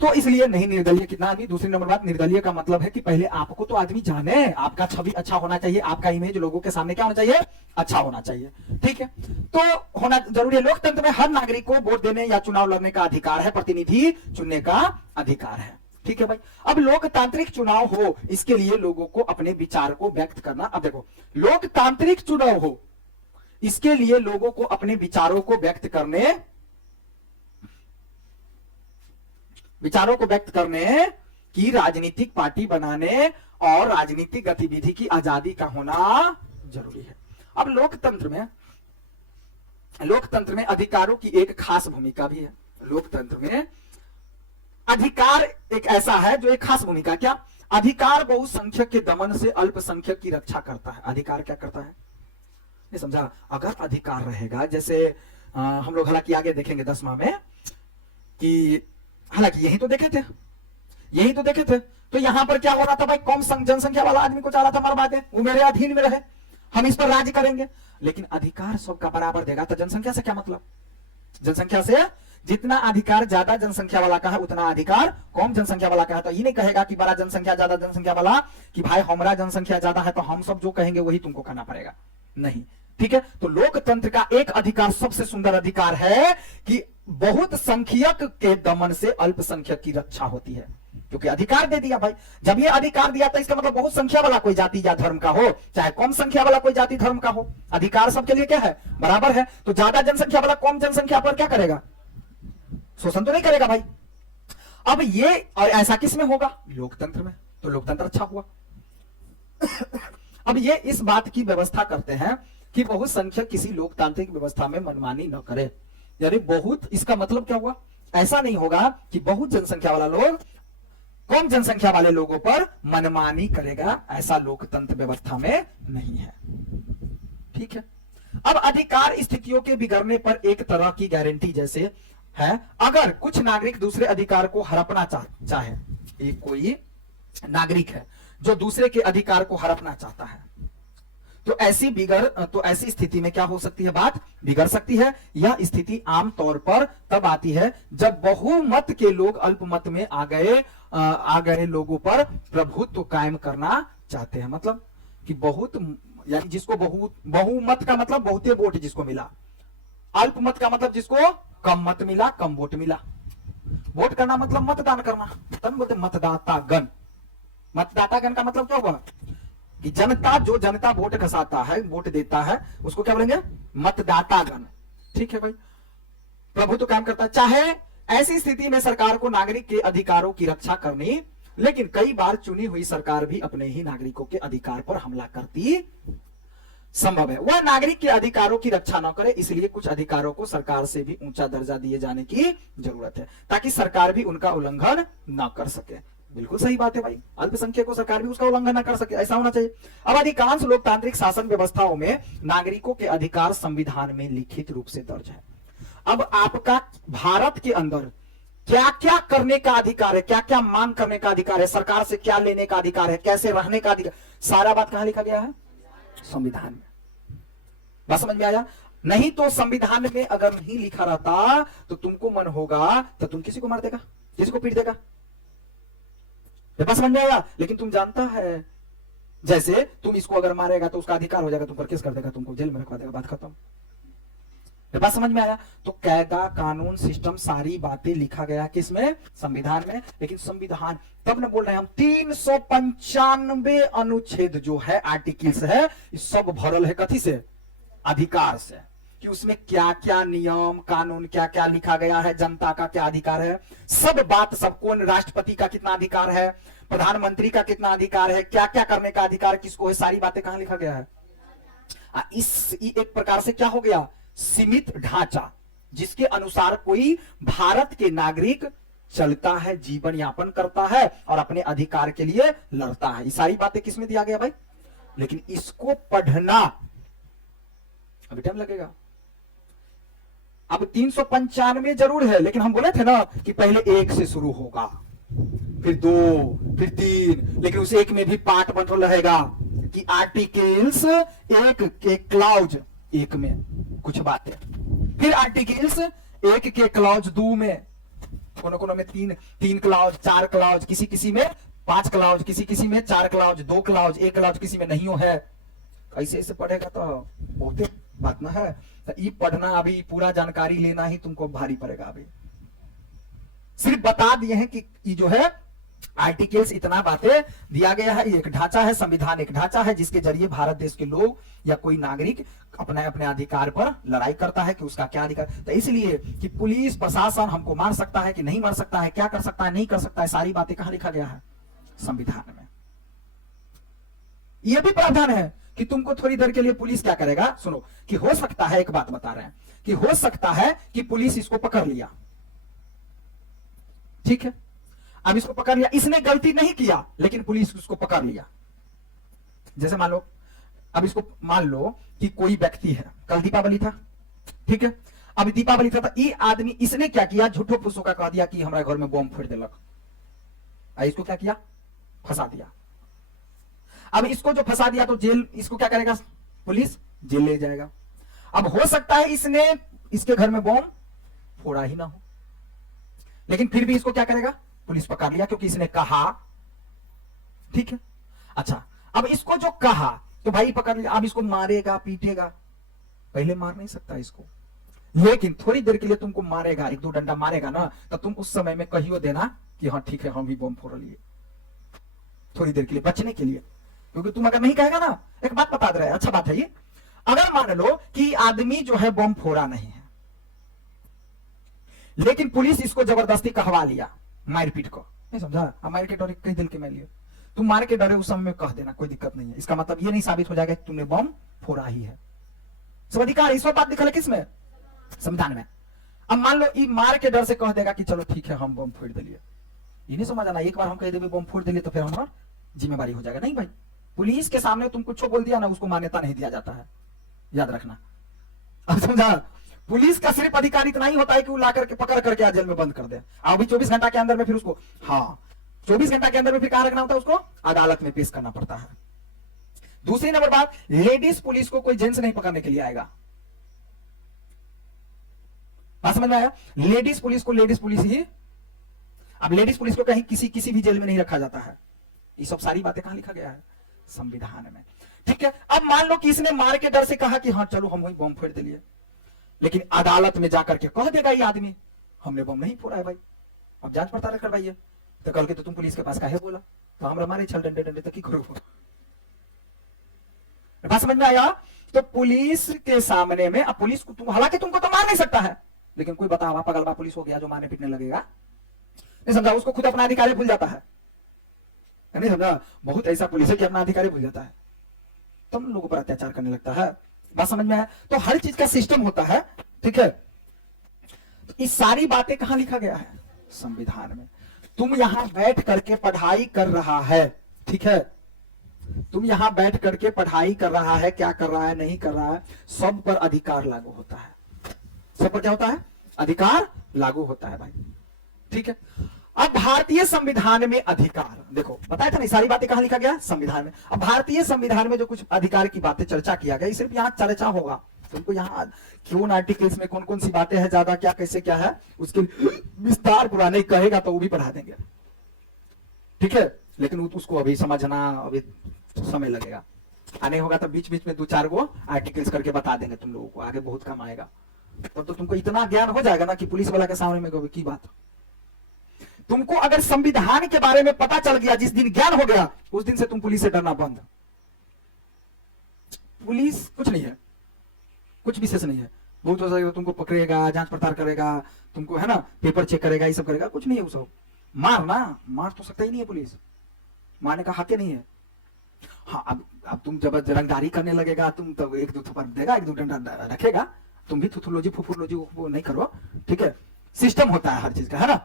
तो इसलिए नहीं निर्दलीय कितना आदमी। दूसरी नंबर बात, निर्दलीय का मतलब है कि पहले आपको तो आदमी जाने, आपका छवि अच्छा होना चाहिए, आपका इमेज लोगों के सामने क्या होना चाहिए? अच्छा होना चाहिए, ठीक है, तो होना जरूरी है। लोकतंत्र में हर नागरिक को वोट देने या चुनाव लड़ने का अधिकार है, प्रतिनिधि चुनने का अधिकार है, ठीक है भाई। अब लोकतांत्रिक चुनाव हो, इसके लिए लोगों को अपने विचार को व्यक्त करना। अब देखो, लोकतांत्रिक चुनाव हो इसके लिए लोगों को अपने विचारों को व्यक्त करने की राजनीतिक पार्टी बनाने और राजनीतिक गतिविधि की आजादी का होना जरूरी है। अब लोकतंत्र में अधिकारों की एक खास भूमिका भी है। लोकतंत्र में अधिकार एक ऐसा है जो एक खास भूमिका, क्या? अधिकार बहुसंख्यक के दमन से अल्पसंख्यक की रक्षा करता है। अधिकार क्या करता है? नहीं समझा? अगर अधिकार रहेगा, जैसे हम लोग हालांकि आगे देखेंगे 10वां में कि हालांकि यही तो देखे थे, तो यहां पर क्या हो रहा था भाई? कम जनसंख्या वाला आदमी को चाह रहा था मरवा दे, वो मेरे अधीन में रहे, हम इस पर राज्य करेंगे। लेकिन अधिकार सबका बराबर देगा, तो जनसंख्या से क्या मतलब? जनसंख्या से जितना अधिकार ज्यादा जनसंख्या वाला का है उतना अधिकार कम जनसंख्या वाला का है। तो ये नहीं कहेगा कि बड़ा जनसंख्या ज्यादा जनसंख्या वाला कि भाई हमारा जनसंख्या ज्यादा है तो हम सब जो कहेंगे वही तुमको करना पड़ेगा, नहीं, ठीक है। तो लोकतंत्र का एक अधिकार, सबसे सुंदर अधिकार है कि बहुत संख्यक के दमन से अल्पसंख्यक की रक्षा होती है, क्योंकि अधिकार दे दिया भाई। जब ये अधिकार दिया तो इसका मतलब बहुत संख्या वाला कोई जाति या धर्म का हो, चाहे कम संख्या वाला कोई जाति धर्म का हो, अधिकार सबके लिए क्या है? बराबर है। तो ज्यादा जनसंख्या वाला कम जनसंख्या पर क्या करेगा? शोषण तो नहीं करेगा भाई। अब ये और ऐसा किस में होगा? लोकतंत्र में। तो लोकतंत्र अच्छा हुआ। अब ये इस बात की व्यवस्था करते हैं कि बहुसंख्यक किसी लोकतांत्रिक व्यवस्था में मनमानी न करे। यानी बहुत, इसका मतलब क्या हुआ? ऐसा नहीं होगा कि बहुत जनसंख्या वाला लोग कम जनसंख्या वाले लोगों पर मनमानी करेगा, ऐसा लोकतंत्र व्यवस्था में नहीं है, ठीक है। अब अधिकार स्थितियों के बिगड़ने पर एक तरह की गारंटी जैसे है, अगर कुछ नागरिक दूसरे अधिकार को हड़पना चाहे, एक कोई नागरिक है जो दूसरे के अधिकार को हड़पना चाहता है, तो ऐसी स्थिति में क्या हो सकती है? बात बिगड़ सकती है। यह स्थिति आमतौर पर तब आती है जब बहुमत के लोग अल्पमत में आ गए लोगों पर प्रभुत्व कायम करना चाहते हैं। मतलब कि बहुत, यानी जिसको बहुमत का मतलब बहुते वोट जिसको मिला, अल्पमत का मतलब जिसको कम मत मिला, कम वोट मिला। वोट करना मतलब मतदान करना, तब बोलते मतदातागण। मतदातागण का मतलब क्या हुआ? कि जनता, जो जनता वोट खसाता है, वोट देता है, उसको क्या बोलेंगे? मतदातागण, ठीक है भाई। प्रभुत्व तो काम करता है। चाहे ऐसी स्थिति में सरकार को नागरिक के अधिकारों की रक्षा करनी, लेकिन कई बार चुनी हुई सरकार भी अपने ही नागरिकों के अधिकार पर हमला करती संभव है। वह नागरिक के अधिकारों की रक्षा न करे, इसलिए कुछ अधिकारों को सरकार से भी ऊंचा दर्जा दिए जाने की जरूरत है, ताकि सरकार भी उनका उल्लंघन न कर सके। बिल्कुल सही बात है भाई, अल्पसंख्यक को सरकार भी उसका उल्लंघन न कर सके, ऐसा होना चाहिए। अब अधिकांश लोकतांत्रिक शासन व्यवस्थाओं में नागरिकों के अधिकार संविधान में लिखित रूप से दर्ज है। अब आपका भारत के अंदर क्या क्या करने का अधिकार है, क्या क्या मांग करने का अधिकार है, सरकार से क्या लेने का अधिकार है, कैसे रहने का अधिकार, सारा बात कहां लिखा गया है? संविधान में। बात समझ में आया? नहीं तो संविधान में अगर नहीं लिखा रहता तो तुमको मन होगा तो तुम किसी को मार देगा, किसी को पीट देगा। बात समझ में आया? लेकिन तुम जानता है, जैसे तुम इसको अगर मारेगा तो उसका अधिकार हो जाएगा, तुम पर केस कर देगा, तुमको जेल में रखवा देगा, बात खत्म। बात समझ में आया? तो कायदा, कानून, सिस्टम, सारी बातें लिखा गया किसमें? संविधान में। लेकिन संविधान, तब न बोल रहे हैं हम 395 अनुच्छेद जो है, आर्टिकल्स है, सब भरल है कथी से? अधिकार से। कि उसमें क्या क्या नियम कानून क्या क्या लिखा गया है, जनता का क्या अधिकार है, सब बात सबको, राष्ट्रपति का कितना अधिकार है, प्रधानमंत्री का कितना अधिकार है, क्या क्या करने का अधिकार किसको है, सारी बातें कहां लिखा गया है। इस एक प्रकार से क्या हो गया, सीमित ढांचा, जिसके अनुसार कोई भारत के नागरिक चलता है, जीवन यापन करता है और अपने अधिकार के लिए लड़ता है। ये सारी बातें किसमें दिया गया भाई। लेकिन इसको पढ़ना अभी टाइम लगेगा। अब 395 जरूर है, लेकिन हम बोले थे ना कि पहले 1 से शुरू होगा, फिर 2, फिर 3, लेकिन उस 1 में भी पार्ट बन रहेगा कि आर्टिकल्स 1 के क्लाउज 1 में कुछ बातें, फिर आर्टिकल्स 1 के क्लाउज 2 में, कोनो में 3 क्लाउज, 4 क्लाउज, किसी किसी में 5 क्लाउज, किसी किसी में 4 क्लाउज, 2 क्लाउज, 1 क्लाउज किसी में नहीं है। ऐसे ऐसे पढ़ेगा तो बहुत बात ना है। तो ये पढ़ना अभी पूरा जानकारी लेना ही तुमको भारी पड़ेगा। अभी सिर्फ बता दिए हैं कि ये जो है आर्टिकल्स इतना बातें दिया गया है, एक ढांचा है, संविधान एक ढांचा है जिसके जरिए भारत देश के लोग या कोई नागरिक अपने अपने अधिकार पर लड़ाई करता है कि उसका क्या अधिकार। तो इसलिए कि पुलिस प्रशासन हमको मार सकता है कि नहीं मार सकता है, क्या कर सकता है नहीं कर सकता है, सारी बातें कहां लिखा गया है, संविधान में। यह भी प्रावधान है कि तुमको थोड़ी देर के लिए पुलिस क्या करेगा, सुनो, कि हो सकता है, एक बात बता रहे हैं कि हो सकता है कि पुलिस इसको पकड़ लिया, ठीक है, अब इसको पकड़ लिया, इसने गलती नहीं किया लेकिन पुलिस उसको पकड़ लिया। जैसे मान लो, अब इसको मान लो कि कोई व्यक्ति है, कल दीपावली था, ठीक है, अब दीपावली था, तो ये आदमी इसने क्या किया, झूठो फूसो का कह दिया कि हमारे घर में बम फोड़ देलक, इसको क्या किया, फंसा दिया। अब इसको जो फंसा दिया तो जेल, इसको क्या करेगा, पुलिस जेल ले जाएगा। अब हो सकता है इसने इसके घर में बम फोड़ा ही ना हो, लेकिन फिर भी इसको क्या करेगा, पुलिस पकड़ लिया क्योंकि इसने कहा, ठीक है। अच्छा, अब इसको जो कहा तो भाई पकड़ लिया, अब इसको मारेगा पीटेगा, पहले मार नहीं सकता इसको, लेकिन थोड़ी देर के लिए तुमको मारेगा, 1-2 डंडा मारेगा ना, तो तुम उस समय में कहियो देना कि हाँ ठीक है हम भी बम फोड़ लिए, थोड़ी देर के लिए बचने के लिए। क्योंकि तुम अगर नहीं कहेगा ना, एक बात बता दे रहा है, अच्छा बात है ये, अगर मान लो कि आदमी जो है बम फोड़ा नहीं है, लेकिन पुलिस इसको जबरदस्ती कहवा लिया, मारपीट को, नहीं समझा, अब मार के डरे कई दिल के मैं लिए, तुम मार के डरे उस समय में कह देना, कोई दिक्कत नहीं है, इसका मतलब ये नहीं साबित हो जाएगा कि तुमने बम फोड़ा ही है। सब अधिकार इस बात लिखा है किसमें, संविधान में। अब मान लो ये मार के डर से कह देगा कि चलो ठीक है हम बम फोड़ दिए, ये नहीं समझ आना, एक बार हम कह देंगे बम फोड़ दिए तो फिर हमारा जिम्मेवारी हो जाएगा, नहीं भाई, पुलिस के सामने तुम कुछ बोल दिया ना, उसको मान्यता नहीं दिया जाता है, याद रखना। अब समझा, पुलिस का सिर्फ अधिकार इतना ही होता है कि वो ला करके पकड़ करके आज जेल में बंद कर दे, अभी 24 घंटा के अंदर में फिर उसको, हाँ 24 घंटा के अंदर में फिर कहां रखना होता है, उसको अदालत में पेश करना पड़ता है। दूसरी नंबर बात, लेडीज पुलिस को कोई जेंट्स नहीं पकड़ने के लिए आएगा, बात समझ में आया, लेडीज पुलिस को लेडीज पुलिस ही, अब लेडीज पुलिस को कहीं किसी भी जेल में नहीं रखा जाता है। ये सब सारी बातें कहां लिखा गया है, संविधान में, ठीक है। अब मान लो कि इसने मार के डर से कहा कि हाँ चलो हम वही बम फोड़ दिए, लेकिन अदालत में जाकर के कह देगा ये आदमी हमने बम नहीं फोड़ा है भाई, अब जांच पड़ताल करवाइए, तो कल के तो तुम पुलिस के पास काहे बोला, तो हम हमारे छल डंडे डंडे तक की करो, बात समझ में आया। तो पुलिस के सामने में, अब पुलिस को तुम, हालांकि तुमको तो मार नहीं सकता है, लेकिन कोई बतावा पगलवा पुलिस हो गया जो मारने पीटने लगेगा, नहीं समझा, उसको खुद अपना अधिकार भूल जाता है, नहीं समझा, बहुत ऐसा पुलिस है कि अपना अधिकार भूल जाता है, तुम लोगों पर अत्याचार करने लगता है, बात समझ में आया। तो हर चीज का सिस्टम होता है, ठीक है। तो ये सारी बातें कहां लिखा गया है, संविधान में। तुम यहां बैठ करके पढ़ाई कर रहा है, ठीक है, तुम यहां बैठ करके पढ़ाई कर रहा है, क्या कर रहा है नहीं कर रहा है, सब पर अधिकार लागू होता है, सब पर क्या होता है, अधिकार लागू होता है भाई, ठीक है। अब भारतीय संविधान में अधिकार, देखो बताया था ना, सारी बातें कहां लिखा गया, संविधान में। अब भारतीय संविधान में जो कुछ अधिकार की बातें चर्चा किया गया, सिर्फ यहां चर्चा होगा, तुमको यहाँ क्यों आर्टिकल्स में कौन कौन सी बातें हैं, ज्यादा क्या कैसे क्या है, उसके विस्तार पूरा नहीं कहेगा तो वो भी पढ़ा देंगे, ठीक है, लेकिन उसको अभी समझना अभी समय लगेगा, आने होगा तो बीच बीच में 2-4 गो आर्टिकल्स करके बता देंगे तुम लोगों को, आगे बहुत काम आएगा, तो तुमको इतना ज्ञान हो जाएगा ना कि पुलिस वाला के सामने में की बात। तुमको अगर संविधान के बारे में पता चल गया, जिस दिन ज्ञान हो गया, उस दिन से तुम पुलिस से डरना बंद। पुलिस कुछ नहीं है, कुछ विशेष नहीं है, बहुत हो सकेगा तुमको पकड़ेगा, जांच पड़ताल करेगा, तुमको है ना पेपर चेक करेगा, ये सब करेगा, कुछ नहीं है वो सब। मार तो सकता ही नहीं है पुलिस, मारने का हक ही नहीं है। हाँ अब तुम जब रंगदारी करने लगेगा तुम तब एक दो थप्पड़ देगा, एक दो डंडा रखेगा, तुम भी थुथुलोजी फुफुलोजी वो नहीं करो, ठीक है। सिस्टम होता है हर चीज का, है ना।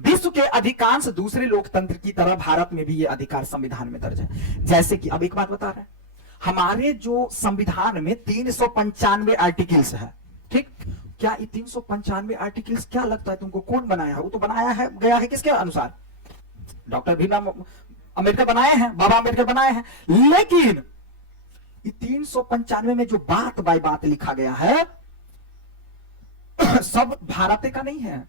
विश्व के अधिकांश दूसरे लोकतंत्र की तरह भारत में भी ये अधिकार संविधान में दर्ज है। जैसे कि अब एक बात बता रहे हैं, हमारे जो संविधान में 395 आर्टिकल्स है, ठीक। क्या ये 395 आर्टिकल्स क्या लगता है तुमको कौन बनाया है? वो तो बनाया है गया है किसके अनुसार? डॉक्टर भीमराव अम्बेडकर बनाए हैं, बाबा अम्बेडकर बनाए हैं। लेकिन 395 में जो बात बाय बात लिखा गया है सब भारत का नहीं है।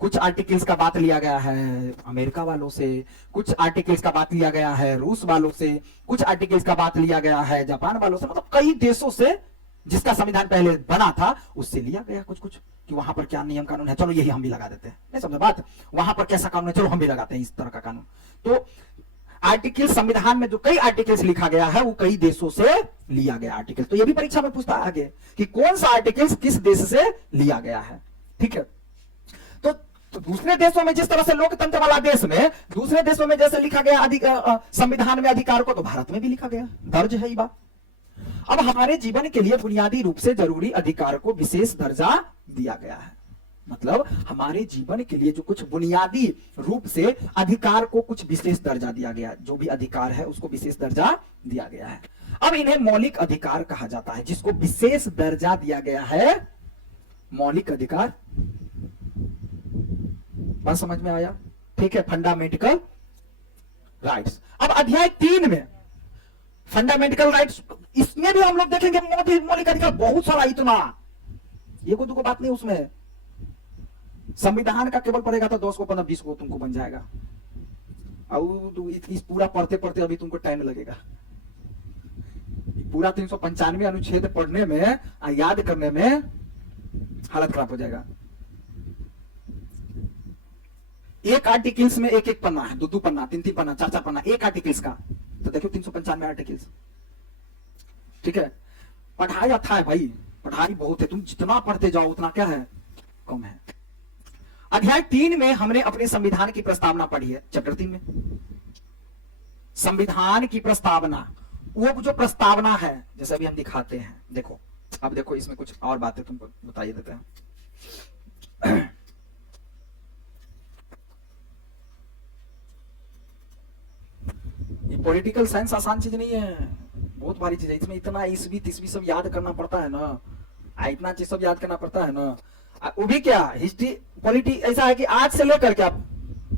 कुछ आर्टिकल्स का बात लिया गया है अमेरिका वालों से, कुछ आर्टिकल्स का बात लिया गया है रूस वालों से, कुछ आर्टिकल्स का बात लिया गया है जापान वालों से, मतलब कई देशों से जिसका संविधान पहले बना था उससे लिया गया कुछ कुछ, कि वहां पर क्या नियम कानून है, चलो यही हम भी लगा देते हैं। नहीं समझ बात? वहां पर कैसा कानून है, चलो हम भी लगाते हैं इस तरह का कानून। तो आर्टिकल संविधान में जो कई आर्टिकल्स लिखा गया है वो कई देशों से लिया गया आर्टिकल। तो ये भी परीक्षा में पूछता है आगे कि कौन सा आर्टिकल किस देश से लिया गया है, ठीक है। तो दूसरे देशों में जिस तरह से लोकतंत्र वाला देश में दूसरे देशों में जैसे लिखा गया संविधान में अधिकार को, तो भारत में भी लिखा गया, दर्ज है ये बात। अब हमारे जीवन के लिए बुनियादी रूप से जरूरी अधिकार को विशेष दर्जा दिया गया है। मतलब हमारे जीवन के लिए जो कुछ बुनियादी रूप से अधिकार को कुछ विशेष दर्जा दिया गया, जो भी अधिकार है उसको विशेष दर्जा दिया गया है। अब इन्हें मौलिक अधिकार कहा जाता है, जिसको विशेष दर्जा दिया गया है मौलिक अधिकार। बात समझ में आया? ठीक है, फंडामेंटल राइट्स। अब अध्याय 3 में फंडामेंटल राइट्स, इसमें भी हम लोग देखेंगे मौलिक अधिकार बहुत सारा, इतना ये को तुमको बात नहीं उसमें। संविधान का केवल पढ़ेगा तो 10 को 15 20 को तुमको बन जाएगा, और इस पूरा पढ़ते पढ़ते अभी तुमको टाइम लगेगा। पूरा 395 अनुच्छेद पढ़ने में, याद करने में हालत खराब हो जाएगा। एक आर्टिकल्स में एक एक पन्ना है, दो पन्ना, तीन पन्ना, चार पन्ना, एक आर्टिकल्स का। तो देखो 395 आर्टिकल्स, ठीक है। पढ़ाई अच्छा है भाई, पढ़ाई बहुत है, तुम जितना पढ़ते जाओ उतना क्या है, कम है। अध्याय 3 में हमने अपने संविधान की प्रस्तावना पढ़ी है, चैप्टर 3 में संविधान की प्रस्तावना। वो जो प्रस्तावना है जैसे अभी हम दिखाते हैं, देखो अब देखो इसमें कुछ और बातें तुमको बताइए देते हैं। ये पॉलिटिकल साइंस आसान चीज नहीं है, बहुत भारी चीज है। इसमें इतना ईस्वी तीसवी सब याद करना पड़ता है ना, इतना चीज सब याद करना पड़ता है ना। वो भी क्या हिस्ट्री पॉलिटी ऐसा है कि आज से लेकर के आप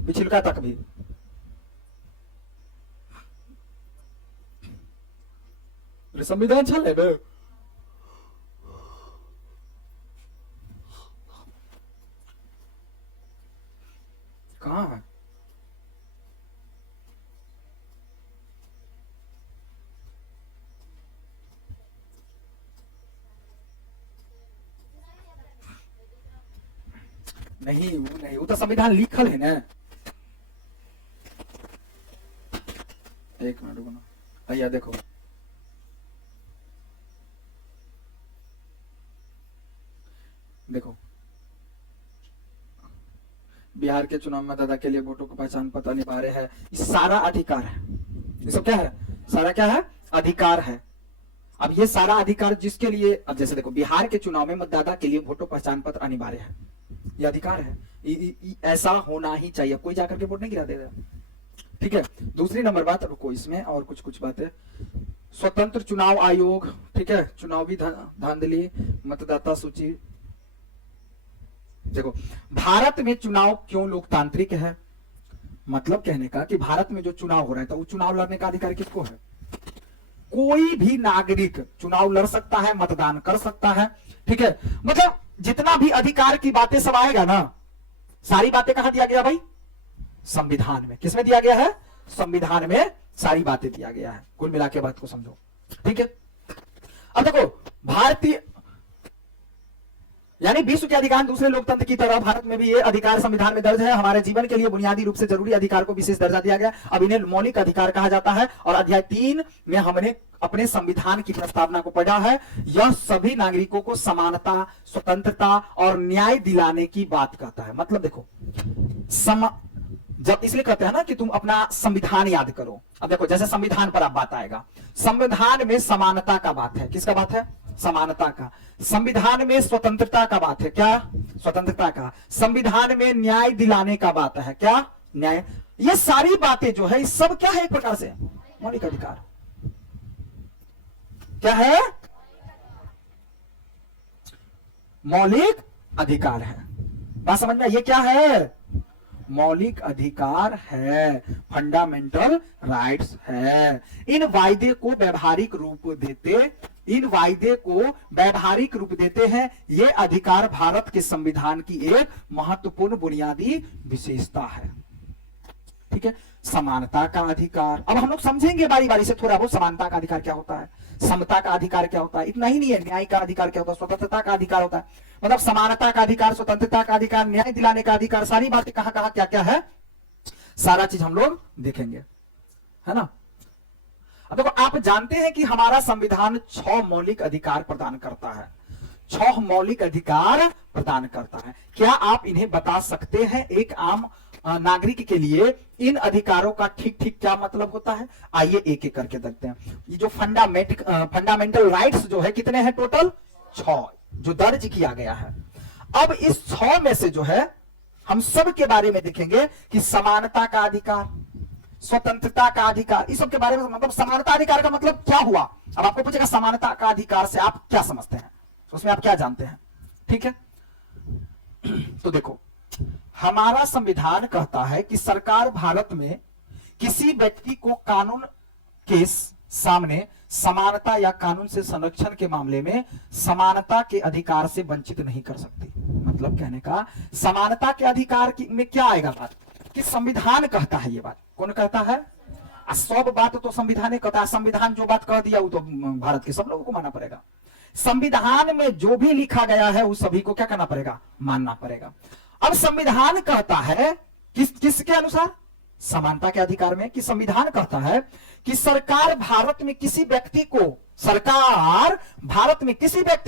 पिछलका तक भी। संविधान चल रहे कहां है? नहीं वो नहीं, वो तो संविधान लिखल है ना। एक मिनट रुको ना भैया, देखो देखो, बिहार के चुनाव में मतदाता के लिए वोटों को पहचान पत्र अनिवार्य है। ये सारा अधिकार है, ये सब क्या है, सारा क्या है, अधिकार है। अब ये सारा अधिकार जिसके लिए, अब जैसे देखो बिहार के चुनाव में मतदाता के लिए वोटों पहचान पत्र अनिवार्य है, ये अधिकार है। ऐसा होना ही चाहिए, कोई जाकर के वोट नहीं गिरा देगा, ठीक है। दूसरी नंबर बात, रुको इसमें और कुछ कुछ बातें। स्वतंत्र चुनाव आयोग, ठीक है, चुनावी धांधली, मतदाता सूची। देखो भारत में चुनाव क्यों लोकतांत्रिक है, मतलब कहने का कि भारत में जो चुनाव हो रहा है तो वो चुनाव लड़ने का अधिकार किसको है? कोई भी नागरिक चुनाव लड़ सकता है, मतदान कर सकता है, ठीक है। मतलब जितना भी अधिकार की बातें सब आएगा ना, सारी बातें कहां दिया गया भाई? संविधान में। किसमें दिया गया है? संविधान में सारी बातें दिया गया है। कुल मिला के बात को समझो, ठीक है। अब देखो भारतीय, यानी विश्व के अधिकांश दूसरे लोकतंत्र की तरह भारत में भी ये अधिकार संविधान में दर्ज है। हमारे जीवन के लिए बुनियादी रूप से जरूरी अधिकार को विशेष दर्जा दिया गया। अब इन्हें मौलिक अधिकार कहा जाता है। और अध्याय 3 में हमने अपने संविधान की प्रस्तावना को पढ़ा है। यह सभी नागरिकों को समानता, स्वतंत्रता और न्याय दिलाने की बात कहता है। मतलब देखो, जब इसलिए कहते हैं ना कि तुम अपना संविधान याद करो। अब देखो, जैसे संविधान पर आप बात आएगा, संविधान में समानता का बात है। किसका बात है? समानता का। संविधान में स्वतंत्रता का बात है। क्या? स्वतंत्रता का। संविधान में न्याय दिलाने का बात है। क्या? न्याय। ये सारी बातें जो है, ये सब क्या है? एक प्रकार से मौलिक अधिकार। क्या है? मौलिक अधिकार है। बात समझ में? ये क्या है? मौलिक अधिकार है, फंडामेंटल राइट्स है। इन वायदे को व्यवहारिक रूप देते हैं। ये अधिकार भारत के संविधान की एक महत्वपूर्ण बुनियादी विशेषता है। ठीक है। समानता का अधिकार, अब हम लोग समझेंगे बारी बारी से थोड़ा बहुत। समानता का अधिकार क्या होता है, समता का अधिकार क्या होता है, इतना ही नहीं है। न्याय का अधिकार क्या होता है, स्वतंत्रता का अधिकार होता है। मतलब समानता का अधिकार, स्वतंत्रता का अधिकार, न्याय दिलाने का अधिकार, सारी बातें कहां कहां क्या क्या है, सारा चीज हम लोग देखेंगे, है ना। अब देखो, आप जानते हैं कि हमारा संविधान 6 मौलिक अधिकार प्रदान करता है। 6 मौलिक अधिकार प्रदान करता है। क्या आप इन्हें बता सकते हैं एक आम नागरिक के लिए इन अधिकारों का ठीक ठीक क्या मतलब होता है? आइए एक एक करके देखते हैं। ये जो फंडामेंटल राइट्स जो है, कितने हैं टोटल? 6 जो दर्ज किया गया है। अब इस 6 में से जो है, हम सब के बारे में देखेंगे कि समानता का अधिकार, स्वतंत्रता का अधिकार, इस सब के बारे में। मतलब समानता अधिकार का मतलब क्या हुआ? अब आपको पूछेगा समानता का अधिकार से आप क्या समझते हैं, उसमें आप क्या जानते हैं? ठीक है, तो देखो, हमारा संविधान कहता है कि सरकार भारत में किसी व्यक्ति को कानून के सामने समानता या कानून से संरक्षण के मामले में समानता के अधिकार से वंचित नहीं कर सकती। मतलब कहने का, समानता के अधिकार में क्या आएगा बात कि संविधान कहता है। ये बात कौन कहता है? सब बात तो संविधान कहता है। संविधान जो बात कह दिया वो तो भारत के सब लोगों को मानना पड़ेगा। संविधान में जो भी लिखा गया है उस सभी को क्या करना पड़ेगा? मानना पड़ेगा। अब संविधान कहता है किसके अनुसार? समानता के अधिकार में, कि संविधान कहता है कि सरकार भारत में किसी व्यक्ति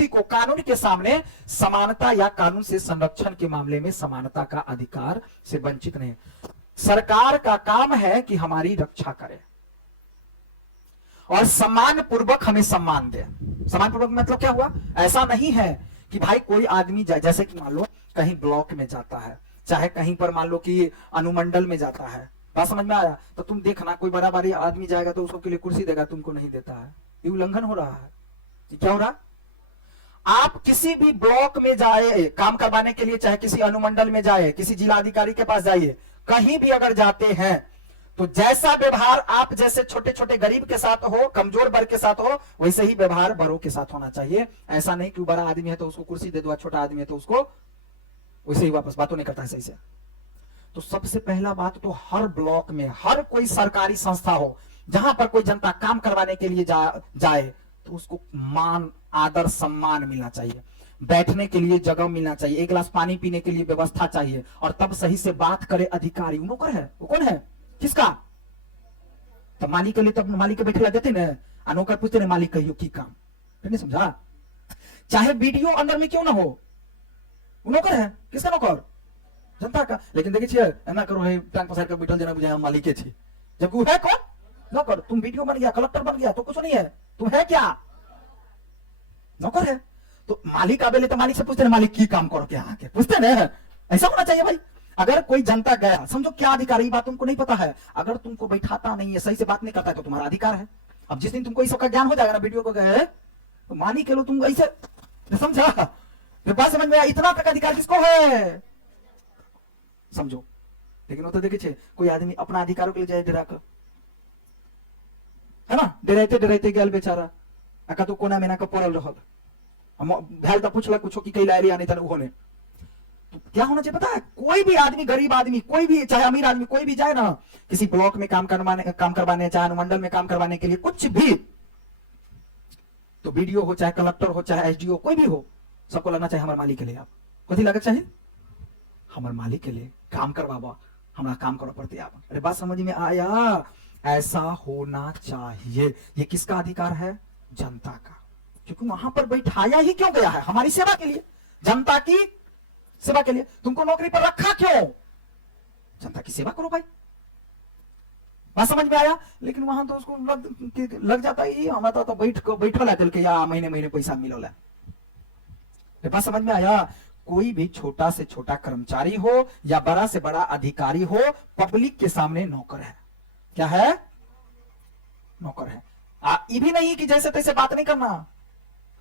को कानून के सामने समानता या कानून से संरक्षण के मामले में समानता का अधिकार से वंचित नहीं। सरकार का काम है कि हमारी रक्षा करे और सम्मान पूर्वक हमें सम्मान दे। सम्मान पूर्वक मतलब क्या हुआ? ऐसा नहीं है कि भाई कोई आदमी जाए, जैसे कि मान लो कहीं ब्लॉक में जाता है, चाहे कहीं पर मान लो कि अनुमंडल में जाता है, बात समझ में आया? तो तुम देखना, कोई बड़ा भारी आदमी जाएगा तो उसको के लिए कुर्सी देगा, तुमको नहीं देता है। ये उल्लंघन हो रहा है। क्या हो रहा? आप किसी भी ब्लॉक में जाए काम करवाने के लिए, चाहे किसी अनुमंडल में जाए, किसी जिला अधिकारी के पास जाइए, कहीं भी अगर जाते हैं तो जैसा व्यवहार आप जैसे छोटे छोटे गरीब के साथ हो, कमजोर वर्ग के साथ हो, वैसे ही व्यवहार बड़ों के साथ होना चाहिए। ऐसा नहीं कि बड़ा आदमी है तो उसको कुर्सी दे दो, छोटा आदमी है तो उसको वैसे ही वापस बातों नहीं करता है सही से। तो सबसे पहला बात तो हर ब्लॉक में, हर कोई सरकारी संस्था हो, जहां पर कोई जनता काम करवाने के लिए जाए तो उसको मान, आदर, सम्मान मिलना चाहिए। बैठने के लिए जगह मिलना चाहिए, एक गिलास पानी पीने के लिए व्यवस्था चाहिए, और तब सही से बात करे अधिकारी। नौकर है वो कौन है? किसका? तब मालिक के लिए, तब मालिक के बैठे देते ना, नौकर पूछते ना मालिक कहियो की काम, नहीं समझा? चाहे वीडियो अंदर में क्यों ना हो, वो नौकर है। किसका नौकर? जनता का। लेकिन देखिए एना करो है टांग पसार के बैठल जना बुझाए हम मालिक छे, जबकि वो है कौन? नौकर। तुम वीडियो बन गया, कलेक्टर बन गया तो कुछ नहीं है, तुम है क्या? नौकर है। तो मालिक आवेले तो मालिक से पूछते मालिक की काम करो क्या, आके पूछते ना। ऐसा होना चाहिए भाई। अगर कोई जनता गया, समझो क्या अधिकार है, बात तुमको नहीं पता है, अगर तुमको बैठाता नहीं है, सही से बात नहीं करता है, तो तुम्हारा अधिकार है। अब जिस दिन तुमको इस सबका ज्ञान हो जाएगा ना, वीडियो को गए तो मानी के लो तुम ऐसे, समझा? बात समझ में आया? इतना तक अधिकार किसको है समझो। लेकिन वो तो देखिए कोई आदमी अपना अधिकारों के लिए जाए डरा कर, है ना, डराते गया बेचारा, आका तो कोना मेना का पड़ल रहल, भैल तो पूछला कुछ कि कई लायरी आने उन्होंने। तो क्या होना चाहिए पता है? कोई भी आदमी, गरीब आदमी, कोई भी, चाहे अमीर आदमी, कोई भी जाए ना किसी ब्लॉक में काम करवाने, चाहे अनुमंडल में काम करवाने के लिए, कुछ भी, तो वीडियो हो, चाहे कलेक्टर हो, चाहे एसडीओ, कोई भी हो, सबको लगना चाहिए हमारे मालिक के लिए। आप कथी लगे चाहिए? हमारे मालिक के लिए काम करवाबा, हमारा काम करवा पड़ती आप। अरे बात समझ में आया? ऐसा होना चाहिए। ये किसका अधिकार है? जनता का। क्योंकि वहां पर बैठाया ही क्यों गया है? हमारी सेवा के लिए, जनता की सेवा के लिए। तुमको नौकरी पर रखा क्यों? जनता की सेवा करो भाई। बात समझ में आया? लेकिन वहां तो उसको लग जाता है हमारा तो बैठल है के या महीने महीने पैसा मिलोला। बात समझ में आया? कोई भी छोटा से छोटा कर्मचारी हो या बड़ा से बड़ा अधिकारी हो, पब्लिक के सामने नौकर है। क्या है? नौकर है। ये भी नहीं कि जैसे तैसे बात नहीं करना।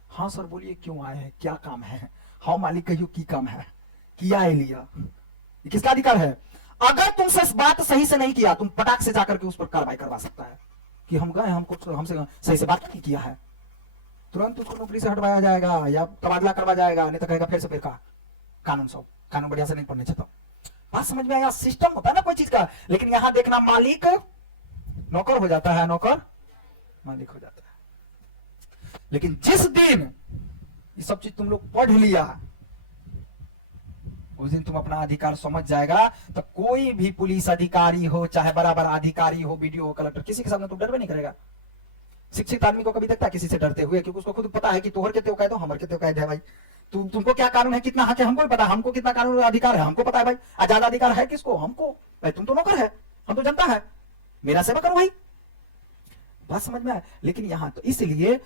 हाँ सर बोलिए क्यों आए हैं, क्या काम है? हाँ मालिक कहियो की काम है, किया है लिया। ये किसका अधिकार है? अगर तुमसे बात सही से नहीं किया, तुम पटाख से जाकर के उस पर कार्रवाई करवा सकता है कि हम गए, हमको हमसे सही से बात नहीं किया है, तुरंत उसको नौकरी से हटवाया जाएगा या तबादला करवा जाएगा। नहीं तो कहेगा फिर से फिर का कानून सब कानून बढ़िया से नहीं पढ़ने चाहता। बात समझ में आया? सिस्टम होता है ना कोई चीज का। लेकिन यहां देखना, मालिक नौकर हो जाता है, नौकर मालिक हो जाता है। लेकिन जिस दिन ये सब चीज तुम लोग पढ़ लिया, उस दिन तुम अपना अधिकार समझ जाएगा। तो कोई भी पुलिस अधिकारी हो, चाहे बड़ा बड़ा अधिकारी हो, बीडीओ हो, कलेक्टर, किसी के सामने तुम डर नहीं करेगा। शिक्षित आदमी को कभी देखता है किसी से डरते हुए? क्योंकि उसको खुद पता है कि तोहर के त्यो कह दो, हमर के त्यो कह दे भाई। तुमको क्या कानून है, कितना हक है हमको भी पता है, हमको कितना कानून अधिकार है हमको पता है भाई। आजाद अधिकार है किसको? हमको भाई। तुम तो नौकर है, हम तो जनता है, मेरा सेवा करो भाई। बात समझ में आया? लेकिन यहां तो इसलिए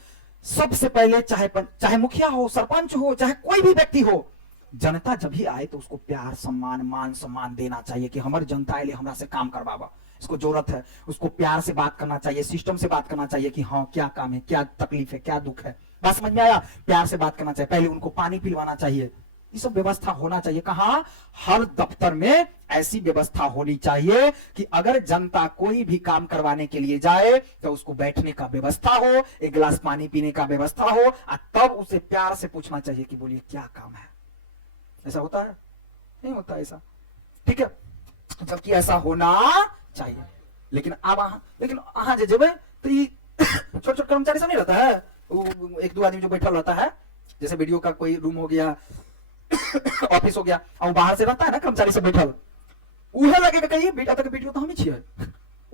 सबसे पहले चाहे मुखिया हो, सरपंच हो, चाहे कोई भी व्यक्ति हो, जनता जब भी आए तो उसको प्यार, सम्मान, मान सम्मान देना चाहिए कि हमारी जनता आए हमरा से काम करवावा, इसको जरूरत है। उसको प्यार से बात करना चाहिए, सिस्टम से बात करना चाहिए कि हाँ क्या काम है, क्या तकलीफ है, क्या दुख है। बात समझ में आया? प्यार से बात करना चाहिए, पहले उनको पानी पिलवाना चाहिए। ये सब व्यवस्था होना चाहिए। कहां? हर दफ्तर में ऐसी व्यवस्था होनी चाहिए कि अगर जनता कोई भी काम करवाने के लिए जाए तो उसको बैठने का व्यवस्था हो, एक गिलास पानी पीने का व्यवस्था हो, और तब उसे प्यार से पूछना चाहिए कि बोलिए क्या काम है। ऐसा होता है? नहीं होता ऐसा, ठीक है? जबकि ऐसा होना चाहिए। लेकिन अब लेकिन जे जेबे तो ये छोटे छोटे कर्मचारी सब नहीं रहता है, एक दो आदमी जो बैठा रहता है, जैसे वीडियो का कोई रूम हो गया, ऑफिस हो गया, और बाहर से रहता है ना कर्मचारी सब बैठल, उहे लगेगा कहिए बेटा तक वीडियो तो हम ही छिए,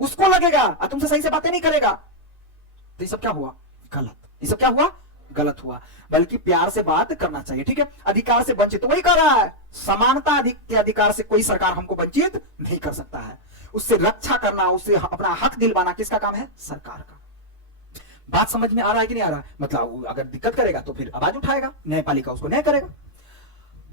उसको लगेगा और तुमसे सही से बातें नहीं करेगा। तो ये सब क्या हुआ? गलत। ये सब क्या हुआ? गलत हुआ। बल्कि प्यार से बात करना चाहिए, ठीक है? अधिकार से वंचित, तो वही कर रहा है, समानता के अधिकार से कोई सरकार हमको वंचित नहीं कर सकता है। उससे रक्षा करना, उससे अपना हक दिलवाना किसका काम है? सरकार का। बात समझ में आ रहा है कि नहीं आ रहा है? मतलब अगर दिक्कत करेगा तो फिर आवाज उठाएगा, न्यायपालिका उसको न्याय करेगा।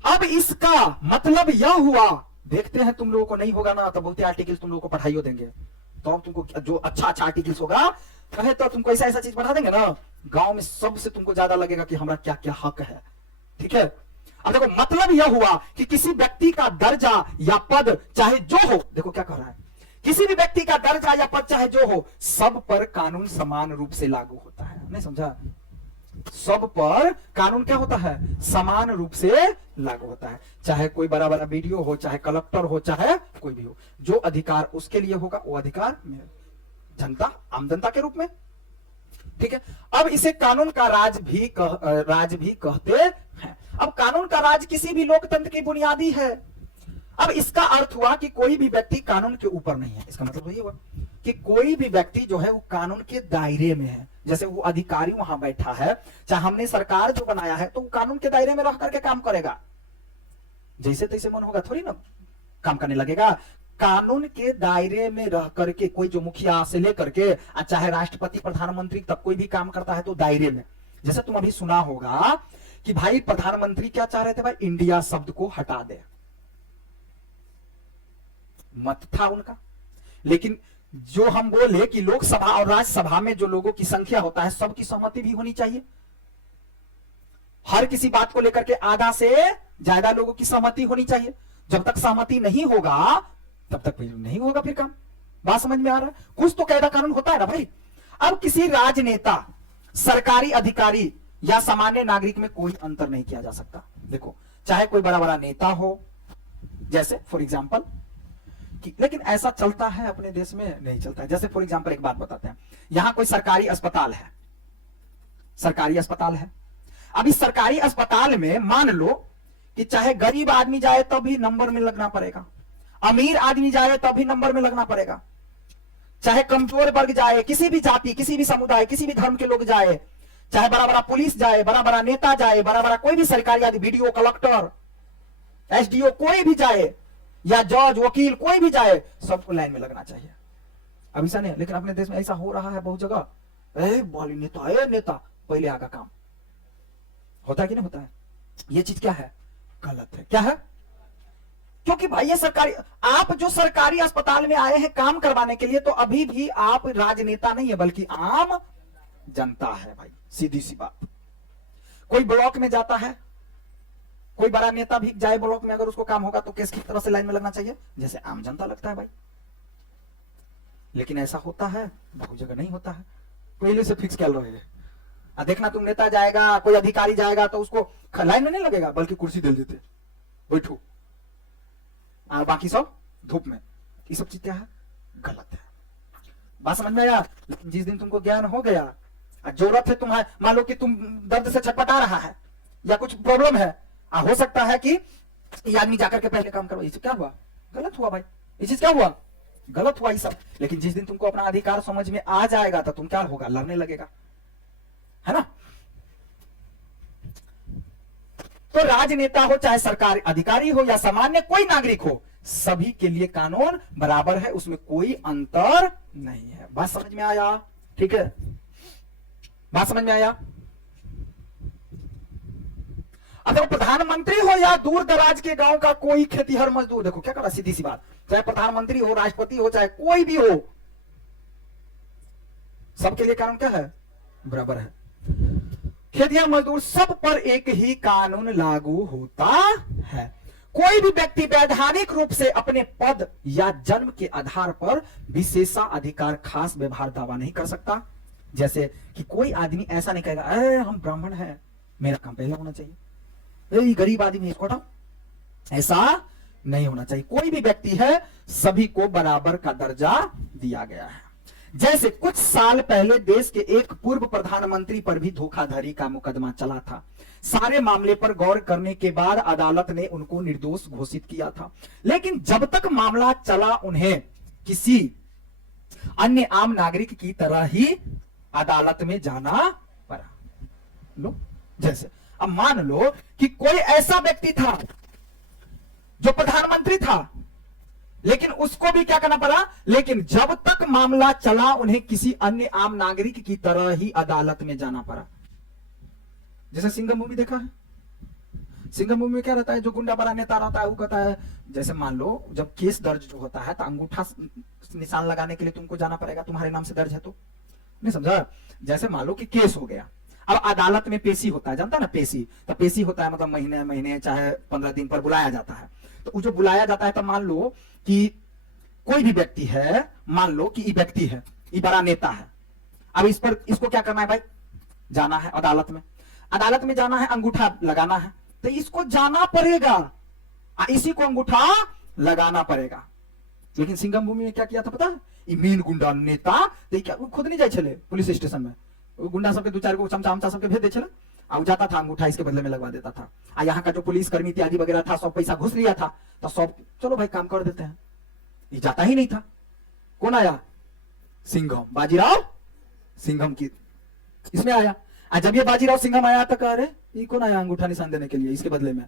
अब इसका मतलब यह हुआ, देखते हैं तुम लोगों को नहीं होगा ना तो बहुत आर्टिकल तुम लोगों को पढ़ाइयो देंगे, तो तुमको जो अच्छा अच्छा आर्टिकल्स होगा कहे तो तुमको ऐसा ऐसा चीज पढ़ा देंगे ना, गांव में सबसे तुमको ज्यादा लगेगा कि हमारा क्या क्या हक है, ठीक है? अब देखो मतलब यह हुआ कि किसी व्यक्ति का दर्जा या पद चाहे जो हो, देखो क्या कह रहा है, किसी भी व्यक्ति का दर्जा या पद चाहे जो हो, सब पर कानून समान रूप से लागू होता है। नहीं समझा? सब पर कानून क्या होता है? समान रूप से लागू होता है। चाहे कोई बड़ा बड़ा वीडियो हो, चाहे कलेक्टर हो, चाहे कोई भी हो, जो अधिकार उसके लिए होगा वो अधिकार जनता, आम जनता के रूप में, ठीक है? अब इसे कानून का राज भी कहते हैं। अब कानून का राज किसी भी लोकतंत्र की बुनियादी है। अब इसका अर्थ हुआ कि कोई भी व्यक्ति कानून के ऊपर नहीं है। इसका मतलब ये हुआ कि कोई भी व्यक्ति जो है वो कानून के दायरे में है। जैसे वो अधिकारी वहां बैठा है, चाहे हमने सरकार जो बनाया है तो वो कानून के दायरे में रह करके काम करेगा, जैसे तैसे मन होगा थोड़ी ना काम करने लगेगा। कानून के दायरे में रह करके कोई जो मुखिया से लेकर के चाहे राष्ट्रपति, प्रधानमंत्री तक कोई भी काम करता है तो दायरे में। जैसे तुम अभी सुना होगा कि भाई प्रधानमंत्री क्या चाह रहे थे? भाई इंडिया शब्द को हटा दे, मत था उनका। लेकिन जो हम बोले कि लोकसभा और राज्यसभा में जो लोगों की संख्या होता है सबकी सहमति भी होनी चाहिए। हर किसी बात को लेकर के आधा से ज्यादा लोगों की सहमति होनी चाहिए। जब तक सहमति नहीं होगा तब तक नहीं होगा फिर काम। बात समझ में आ रहा है? कुछ तो कायदा कानून होता है ना भाई। अब किसी राजनेता, सरकारी अधिकारी या सामान्य नागरिक में कोई अंतर नहीं किया जा सकता। देखो चाहे कोई बड़ा बड़ा नेता हो, जैसे फॉर एग्जाम्पल, लेकिन ऐसा चलता है अपने देश में? नहीं चलता है। जैसे फॉर एग्जांपल एक बात बताते हैं, यहां कोई सरकारी अस्पताल है, सरकारी अस्पताल है। अब इस सरकारी अस्पताल में मान लो कि चाहे गरीब आदमी जाए तब भी नंबर में लगना पड़ेगा, अमीर आदमी जाए तब भी नंबर में लगना पड़ेगा, चाहे कमजोर वर्ग जाए, किसी भी जाति, किसी भी समुदाय, किसी भी धर्म के लोग जाए, चाहे बड़ा बड़ा पुलिस जाए, बड़ा बड़ा नेता जाए, बड़ा बड़ा कोई भी सरकारी आदमी, बीडीओ, कलेक्टर, एसडीओ, कोई भी जाए, या जज, वकील, कोई भी जाए, सबको लाइन में लगना चाहिए। अब ऐसा नहीं, लेकिन अपने देश में ऐसा हो रहा है बहुत जगह, बोली नेता, नेता पहले आगा काम होता है कि नहीं होता है? ये चीज क्या है? गलत है। क्या है? क्योंकि भाई ये सरकारी, आप जो सरकारी अस्पताल में आए हैं काम करवाने के लिए, तो अभी भी आप राजनेता नहीं है बल्कि आम जनता है भाई, सीधी सी बात। कोई ब्लॉक में जाता है, कोई बड़ा नेता भी जाए ब्लॉक में, अगर उसको काम होगा तो किसकी तरह से लाइन में लगना चाहिए? जैसे आम जनता लगता है भाई। लेकिन ऐसा होता है? बहुत जगह नहीं होता है, पहले से फिक्स कर रहे हैं। देखना तुम नेता जाएगा, कोई अधिकारी जाएगा तो उसको लाइन में नहीं लगेगा बल्कि कुर्सी दे देते, बैठो, और बाकी सब धूप में। ये सब चीज क्या है? गलत है। बात समझ में आया? लेकिन जिस दिन तुमको ज्ञान हो गया, जरूरत है तुम्हारे, मान लो कि तुम दर्द से छटपटा रहा है या कुछ प्रॉब्लम है, हो सकता है कि ये आदमी जाकर के पहले काम करो, ये क्या हुआ? गलत हुआ भाई, ये चीज क्या हुआ? गलत हुआ ये सब। लेकिन जिस दिन तुमको अपना अधिकार समझ में आ जाएगा तो तुम क्या होगा? लड़ने लगेगा, है ना? तो राजनेता हो, चाहे सरकारी अधिकारी हो या सामान्य कोई नागरिक हो, सभी के लिए कानून बराबर है, उसमें कोई अंतर नहीं है। बात समझ में आया? ठीक है, बात समझ में आया? अगर प्रधानमंत्री हो या दूर दराज के गांव का कोई खेतीहर मजदूर, देखो क्या कर रहा, सीधी सी बात, चाहे प्रधानमंत्री हो, राष्ट्रपति हो, चाहे कोई भी हो, सबके लिए कानून क्या है? बराबर है। खेतिहर मजदूर, सब पर एक ही कानून लागू होता है। कोई भी व्यक्ति वैधानिक रूप से अपने पद या जन्म के आधार पर विशेषाधिकार, खास व्यवहार दावा नहीं कर सकता। जैसे कि कोई आदमी ऐसा नहीं कहेगा, अरे हम ब्राह्मण हैं, मेरा काम पहले होना चाहिए, ये गरीब आदमी इसको हटाओ, ऐसा नहीं होना चाहिए। कोई भी व्यक्ति है, सभी को बराबर का दर्जा दिया गया है। जैसे कुछ साल पहले देश के एक पूर्व प्रधानमंत्री पर भी धोखाधड़ी का मुकदमा चला था। सारे मामले पर गौर करने के बाद अदालत ने उनको निर्दोष घोषित किया था, लेकिन जब तक मामला चला उन्हें किसी अन्य आम नागरिक की तरह ही अदालत में जाना पड़ा। लो, जैसे अब मान लो कि कोई ऐसा व्यक्ति था जो प्रधानमंत्री था, लेकिन उसको भी क्या करना पड़ा? लेकिन जब तक मामला चला उन्हें किसी अन्य आम नागरिक की तरह ही अदालत में जाना पड़ा। जैसे सिंघम मूवी देखा है? सिंघम मूवी में क्या रहता है? जो गुंडा बड़ा नेता रहता है वो कहता है, जैसे मान लो जब केस दर्ज जो होता है तो अंगूठा निशान लगाने के लिए तुमको जाना पड़ेगा, तुम्हारे नाम से दर्ज है तो, नहीं समझा? जैसे मान लो कि केस हो गया, अब अदालत में पेशी होता है, जानता है ना पेशी? तो पेशी होता है मतलब महीने महीने चाहे 15 दिन पर बुलाया जाता है। तो जो बुलाया जाता है, तो मान लो कि कोई भी व्यक्ति है, मान लो कि ये व्यक्ति है, ये बड़ा नेता है, अब इस पर इसको क्या करना है भाई? जाना है अदालत में, अदालत में जाना है, अंगूठा लगाना है, तो इसको जाना पड़ेगा, इसी को अंगूठा लगाना पड़ेगा। लेकिन सिंघम भूमि में क्या किया था पता है? ये मेन गुंडा नेता तो क्या खुद नहीं जाए चले पुलिस स्टेशन में, गुंडा सबके 2-4 को चमचा हमचा सबके भेज दे चले, और जाता था अंगूठा इसके बदले में लगवा देता था। और यहाँ का जो पुलिस कर्मी इत्यादि वगैरह था, सब पैसा घुस लिया था, तो सब चलो भाई काम कर देते हैं। ये जाता ही नहीं था। कौन आया? सिंघम, बाजीराव सिंघम की इसमें आया। जब ये बाजीराव सिंघम आया तो कह रहे ये कौन आया अंगूठा निशान देने के लिए इसके बदले में?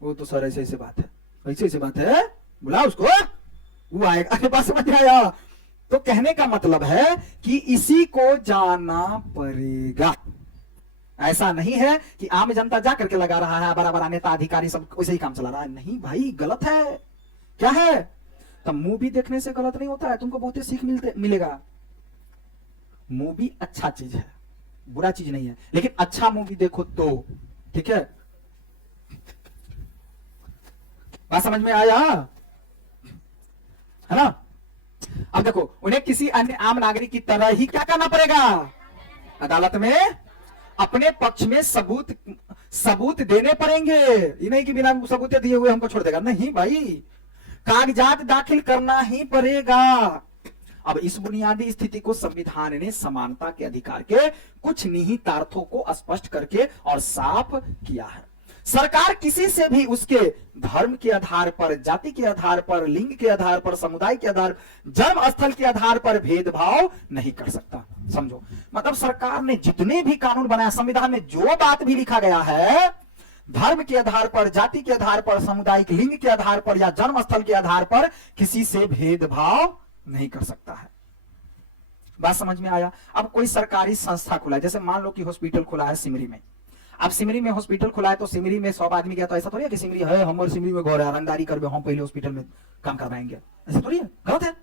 वो तो सर ऐसे ऐसे बात है, ऐसे ऐसे बात है, बुला उसको, वो आएगा। अरे बात समझ आया? तो कहने का मतलब है कि इसी को जाना पड़ेगा। ऐसा नहीं है कि आम जनता जा करके लगा रहा है, बड़ा बड़ा नेता अधिकारी सब वैसे ही काम चला रहा है। नहीं भाई, गलत है। क्या है? तो मूवी देखने से गलत नहीं होता है, तुमको बहुत सीख मिलेगा। मूवी अच्छा चीज है, बुरा चीज नहीं है, लेकिन अच्छा मूवी देखो तो ठीक है। बात समझ में आया है ना? अब देखो, उन्हें किसी अन्य आम नागरिक की तरह ही क्या करना पड़ेगा? अदालत में अपने पक्ष में सबूत देने पड़ेंगे। ये नहीं कि बिना सबूत दिए हुए हमको छोड़ देगा, नहीं भाई, कागजात दाखिल करना ही पड़ेगा। अब इस बुनियादी स्थिति को संविधान ने समानता के अधिकार के कुछ निहितार्थों को स्पष्ट करके और साफ किया है। सरकार किसी से भी उसके धर्म के आधार पर, जाति के आधार पर, लिंग के आधार पर, समुदाय के आधार, जन्म स्थल के आधार पर भेदभाव नहीं कर सकता। समझो, मतलब सरकार ने जितने भी कानून बनाया, संविधान में जो बात भी लिखा गया है, धर्म के आधार पर, जाति के आधार पर, सामुदायिक लिंग के आधार पर या जन्म स्थल के आधार पर किसी से भेदभाव नहीं कर सकता है। बात समझ में आया? अब कोई सरकारी संस्था खुला है, जैसे मान लो कि हॉस्पिटल खुला है सिमरी में। अब सिमरी में हॉस्पिटल खुला है तो सिमरी में 100 आदमी गया तो ऐसा थोड़ी है कि सिमरी है हमारे सिमरी में घर है, रंगदारी करवे हम पहले हॉस्पिटल में काम करवाएंगे, ऐसा थोड़ी है, गलत है।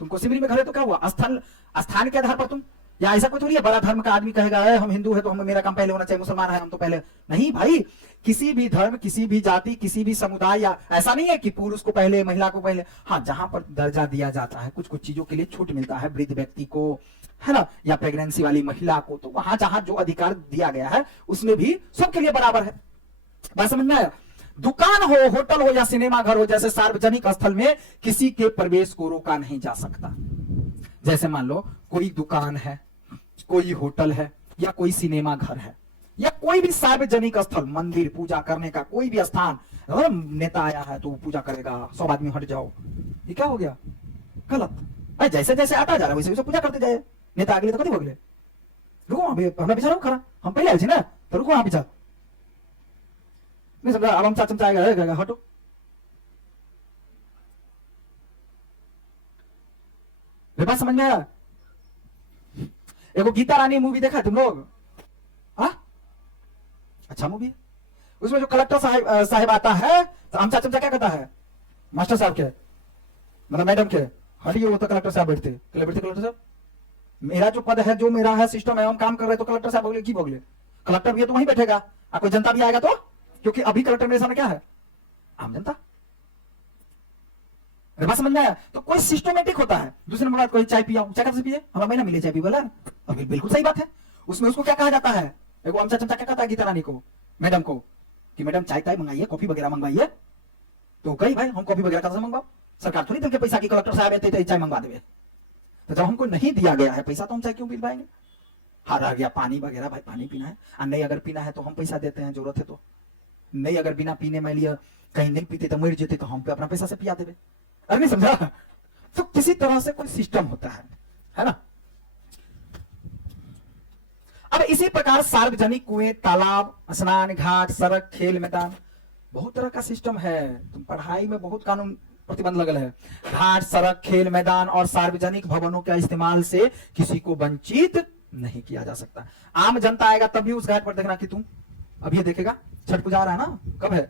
तुमको सिमरी में घर है तो क्या हुआ, स्थान के आधार पर तुम, या ऐसा कोई थोड़ी है बड़ा धर्म का आदमी कहेगा हम हिंदू है तो हम मेरा काम पहले होना चाहिए, मुसलमान है हम तो पहले नहीं। भाई किसी भी धर्म, किसी भी जाति, किसी भी समुदाय, या ऐसा नहीं है कि पुरुष को पहले महिला को पहले। हाँ, जहां पर दर्जा दिया जाता है, कुछ कुछ चीजों के लिए छूट मिलता है वृद्ध व्यक्ति को, है ना, या प्रेगनेंसी वाली महिला को, तो वहां जहां जो अधिकार दिया गया है उसमें भी सबके लिए बराबर है। बात समझ में आया? दुकान हो, होटल हो या सिनेमा घर हो, जैसे सार्वजनिक स्थल में किसी के प्रवेश को रोका नहीं जा सकता। जैसे मान लो कोई दुकान है, कोई होटल है, या कोई सिनेमा घर है, या कोई भी सार्वजनिक स्थल, मंदिर, पूजा करने का कोई भी स्थान, नेता आया है तो पूजा करेगा, 100 आदमी हट जाओ, ये क्या हो गया, गलत। जैसे जैसे आता जा रहा है वैसे वैसे पूजा करते जाए। नेता अगले तो कभी हो गए, रुको हमें पीछा रहो, खरा हम पहले आए ना, तो रुको वहां पीछा नहीं समझा। अब हम चमचा आएगा, हटो। बात समझ में आया? एगो गीता रानी मूवी देखा है तुम लोग? अच्छा मूवी है। उसमें जो कलेक्टर साहब आता है तो आमचा चमचा क्या कहता है, मास्टर साहब के, मतलब मैडम के, हटिए वो तो कलेक्टर साहब बैठते कलेक्टर साहब, मेरा जो पद है, जो मेरा है सिस्टम है, हम काम कर रहे तो कलेक्टर साहब बोले की बोले, कलेक्टर भी है तो वहीं बैठेगा, कोई जनता भी आएगा तो, क्योंकि अभी कलेक्टर मेरे सामने क्या है, आम जनता। बात समझ में आया? तो कोई सिस्टमेटिक होता है। दूसरे नंबर कोई चाय पिया, चाय कब से पिए, हमें महीना मिले चाय पी बोला, अभी बिल्कुल सही बात है। उसमें उसको क्या कहा जाता है, एगो आमचा चमचा क्या कहता है गीता रानी को, मैडम को, कि मैडम चाय ताय मंगाइए, कॉफी वगैरह मंगवाइए, तो कही भाई हम कॉफी वगैरह कहां से मंगवाओ, सरकार थोड़ी देंगे पैसा की कलेक्टर साहब आते चाय मंगवा देवे। तो जब हमको नहीं दिया गया है पैसा तो हम चाय क्यों पिलवाएंगे? हार आ गया पानी वगैरह, भाई पानी पीना है, और नहीं अगर पीना है तो हम पैसा देते हैं, जरूरत है तो, नहीं अगर बिना पीने में लिए कहीं नहीं पीते तो मर जेते तो हम पे अपना पैसा से पिया देवे। अरे नहीं समझा? तो किसी तरह से कोई सिस्टम होता है ना। अब इसी प्रकार सार्वजनिक कुएं, तालाब, स्नान घाट, सड़क, खेल मैदान, बहुत तरह का सिस्टम है। तुम पढ़ाई में बहुत कानून प्रतिबंध लगल है। घाट, सड़क, खेल मैदान और सार्वजनिक भवनों के इस्तेमाल से किसी को वंचित नहीं किया जा सकता। आम जनता आएगा तब भी उस घाट पर देखना कि तुम अब ये देखेगा, छठ पूजा आ रहा है ना, कब है,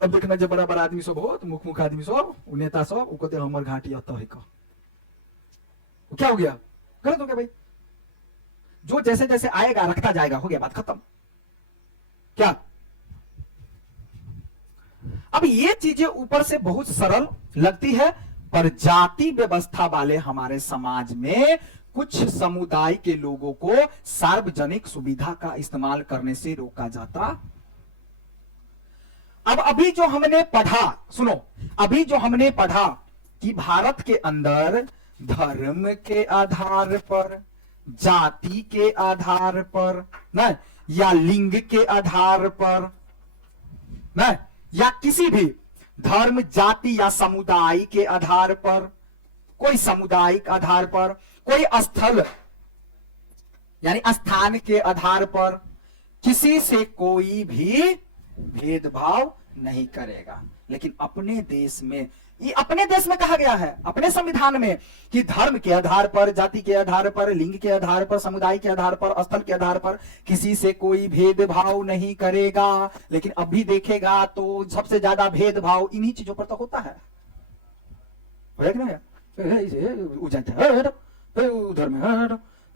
तब देखना जब बड़ा बड़ा आदमी सब हो, तो मुख मुख आदमी सब, नेता सब, वो कहते हमर घाट या तो है का, क्या हो गया, गलत हो गया भाई। जो जैसे जैसे आएगा रखता जाएगा, हो गया, बात खत्म। क्या अब ये चीजें ऊपर से बहुत सरल लगती है, पर जाति व्यवस्था वाले हमारे समाज में कुछ समुदाय के लोगों को सार्वजनिक सुविधा का इस्तेमाल करने से रोका जाता। अब अभी जो हमने पढ़ा, सुनो, अभी जो हमने पढ़ा कि भारत के अंदर धर्म के आधार पर, जाति के आधार पर न, या लिंग के आधार पर न, या किसी भी धर्म, जाति या समुदाय के आधार पर, कोई सामुदायिक आधार पर, कोई स्थल यानी स्थान के आधार पर किसी से कोई भी भेदभाव नहीं करेगा। लेकिन अपने देश में, ये अपने देश में कहा गया है, अपने संविधान में, कि धर्म के आधार पर, जाति के आधार पर, लिंग के आधार पर, समुदाय के आधार पर, स्थल के आधार पर किसी से कोई भेदभाव नहीं करेगा। लेकिन अभी देखेगा तो सबसे ज्यादा भेदभाव इन्हीं चीजों पर तो होता है, उधर में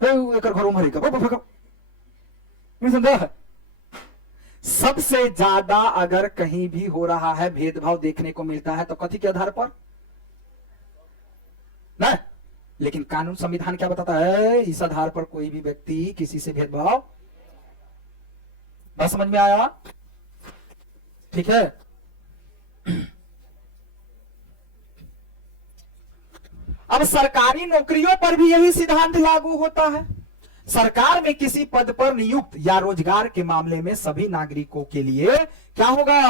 एक घरों में समझा। सबसे ज्यादा अगर कहीं भी हो रहा है भेदभाव देखने को मिलता है तो कथी के आधार पर ना, लेकिन कानून, संविधान क्या बताता है, इस आधार पर कोई भी व्यक्ति किसी से भेदभाव। बस समझ में आया? ठीक है। अब सरकारी नौकरियों पर भी यही सिद्धांत लागू होता है। सरकार में किसी पद पर नियुक्त या रोजगार के मामले में सभी नागरिकों के लिए क्या होगा,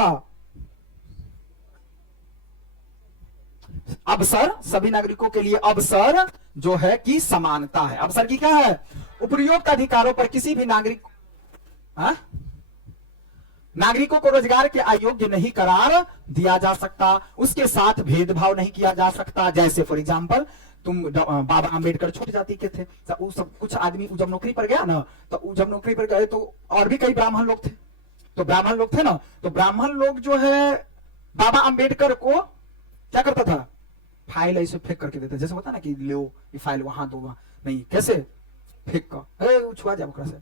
अवसर, सभी नागरिकों के लिए अवसर जो है कि समानता है। अवसर की क्या है, उपयुक्त अधिकारों पर किसी भी नागरिकों को रोजगार के अयोग्य नहीं करार दिया जा सकता, उसके साथ भेदभाव नहीं किया जा सकता। जैसे फॉर एग्जांपल तुम बाबा अंबेडकर छोटी जाति के थे, तो सब कुछ आदमी जब नौकरी पर गया ना, तो जब नौकरी पर गए तो और भी कई ब्राह्मण लोग थे, तो ब्राह्मण लोग थे ना, तो ब्राह्मण लोग जो है बाबा अंबेडकर को क्या करता था, फाइल ऐसे फेंक करके देते, जैसे होता ना कि लो ये फाइल वहां दो, नहीं कैसे फेंक कर छुआ जाए ओकरा से।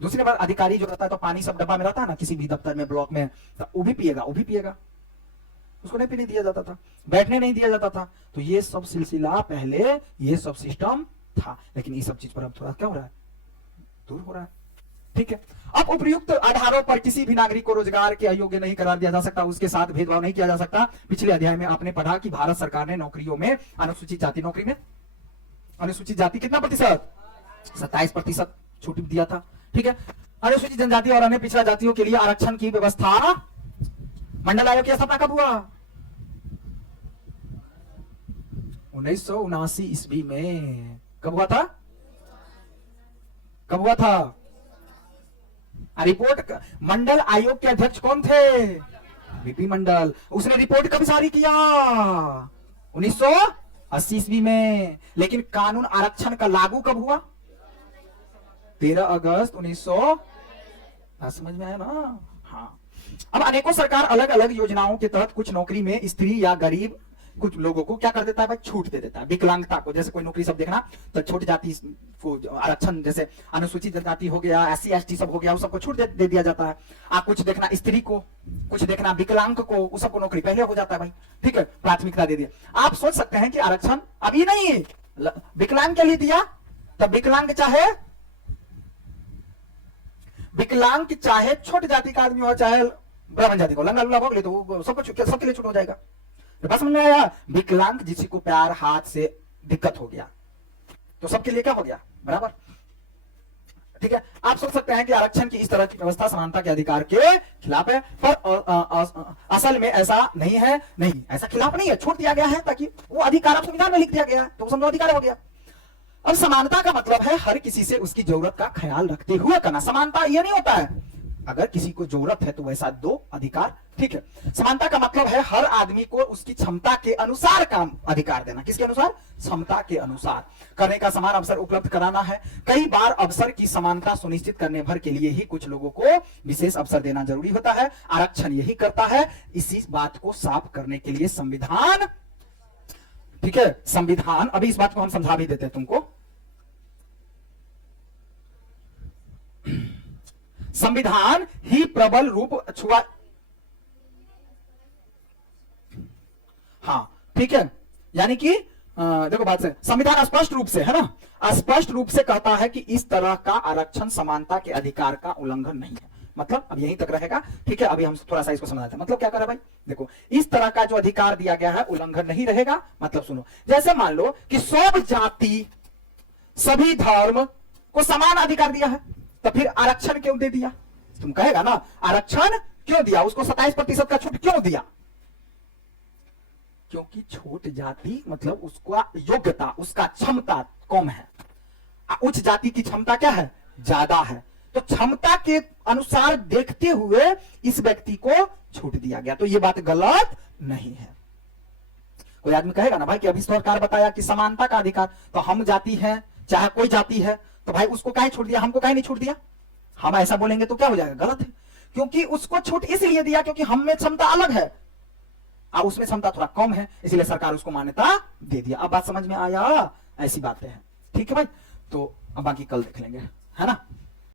दूसरी बात, अधिकारी जो रहता है तो पानी सब डब्बा में रहता है ना, किसी भी दफ्तर में ब्लॉक में, तो वो भी पिएगा, उसको नहीं पीने दिया जाता था, बैठने नहीं दिया जाता था। तो ये सब सिलसिला पहले ये सब सिस्टम था, लेकिन ये सब चीज पर अब थोड़ा क्या हो रहा है, दूर हो रहा है। ठीक है, अब उपयुक्त आधारों पर किसी भी नागरिक को रोजगार के अयोग्य नहीं करार दिया जा सकता, उसके साथ भेदभाव नहीं किया जा सकता। पिछले अध्याय में आपने पढ़ा कि भारत सरकार ने नौकरियों में अनुसूचित जाति, नौकरी में अनुसूचित जाति कितना प्रतिशत, 27% छूट दिया था। ठीक है, अनुसूचित जनजाति और अन्य पिछड़ा जातियों के लिए आरक्षण की व्यवस्था, मंडल आयोग की स्थापना कब हुआ, 1979 ईस्वी में। कब हुआ था, कब हुआ था, रिपोर्ट, मंडल आयोग के अध्यक्ष कौन थे, बीपी मंडल। उसने रिपोर्ट कब जारी किया, 1980 ईस्वी में। लेकिन कानून आरक्षण का लागू कब हुआ, 13 अगस्त 1900। समझ में आया ना। हाँ, अब अनेकों सरकार अलग अलग योजनाओं के तहत कुछ नौकरी में स्त्री या गरीब कुछ लोगों को क्या कर देता है भाई, छूट दे देता है। विकलांगता को, जैसे कोई नौकरी सब देखना तो छोटी जाति को आरक्षण, जैसे अनुसूचित जनजाति हो गया, SC ST सब हो गया, वो सबको छूट दे दिया जाता है। आप कुछ देखना स्त्री को, कुछ देखना विकलांग को, उस सबको नौकरी पहले हो जाता है भाई। ठीक है, प्राथमिकता दे दिया। आप सोच सकते हैं कि आरक्षण अभी नहीं विकलांग के लिए दिया, तब विकलांग चाहे छोटी जाति का आदमी हो, चाहे ब्राह्मण जाति को, लंगा लुला हो गए तो सबके लिए छूट हो जाएगा। तो बस समझ में आया, विकलांग जिसी को पैर हाथ से दिक्कत हो गया तो सबके लिए क्या हो गया, बराबर। ठीक है, आप सोच सकते हैं कि आरक्षण की इस तरह की व्यवस्था समानता के अधिकार के खिलाफ है, पर असल में ऐसा नहीं है। नहीं, ऐसा खिलाफ नहीं है, छूट दिया गया है ताकि वो अधिकार संविधान में लिख दिया गया है, तो समझो अधिकार हो गया। अब समानता का मतलब है हर किसी से उसकी जरूरत का ख्याल रखते हुए करना। समानता यह नहीं होता है अगर किसी को जरूरत है तो वैसा दो अधिकार। ठीक है, समानता का मतलब है हर आदमी को उसकी क्षमता के अनुसार काम अधिकार देना। किसके अनुसार, क्षमता के अनुसार करने का समान अवसर उपलब्ध कराना है। कई बार अवसर की समानता सुनिश्चित करने भर के लिए ही कुछ लोगों को विशेष अवसर देना जरूरी होता है। आरक्षण यही करता है। इसी बात को साफ करने के लिए संविधान, ठीक है, संविधान, अभी इस बात को हम समझा भी देते हैं तुमको। संविधान ही प्रबल रूप छुआ, हाँ ठीक है, यानी कि देखो बात से, संविधान स्पष्ट रूप से, है ना, स्पष्ट रूप से कहता है कि इस तरह का आरक्षण समानता के अधिकार का उल्लंघन नहीं है। मतलब अब यहीं तक रहेगा। ठीक है, अभी हम थोड़ा सा इसको समझाते हैं। मतलब क्या कर रहा है भाई, देखो इस तरह का जो अधिकार दिया गया है उल्लंघन नहीं रहेगा। मतलब सुनो, जैसे मान लो कि सब जाति सभी धर्म को समान अधिकार दिया है, तो फिर आरक्षण क्यों दे दिया? तुम कहेगा ना आरक्षण क्यों दिया, उसको 27% का छूट क्यों दिया? क्योंकि छोट जाति मतलब उसका योग्यता, उसका क्षमता कम है, उच्च जाति की क्षमता क्या है, ज्यादा है। तो क्षमता के अनुसार देखते हुए इस व्यक्ति को छूट दिया गया। तो ये बात गलत नहीं है। कोई आदमी कहेगा ना भाई कि अभी सरकार बताया कि समानता का अधिकार, तो हम जाति हैं चाहे कोई जाति है, तो भाई उसको काहे छूट दिया, हमको काहे नहीं छूट दिया? हम ऐसा बोलेंगे तो क्या हो जाएगा, गलत है। क्योंकि उसको छूट इसलिए दिया क्योंकि हम में क्षमता अलग है और उसमें क्षमता थोड़ा कम है, इसलिए सरकार उसको मान्यता दे दिया। अब बात समझ में आया? ऐसी बातें हैं। ठीक है भाई, तो अब बाकी कल देख लेंगे, है ना।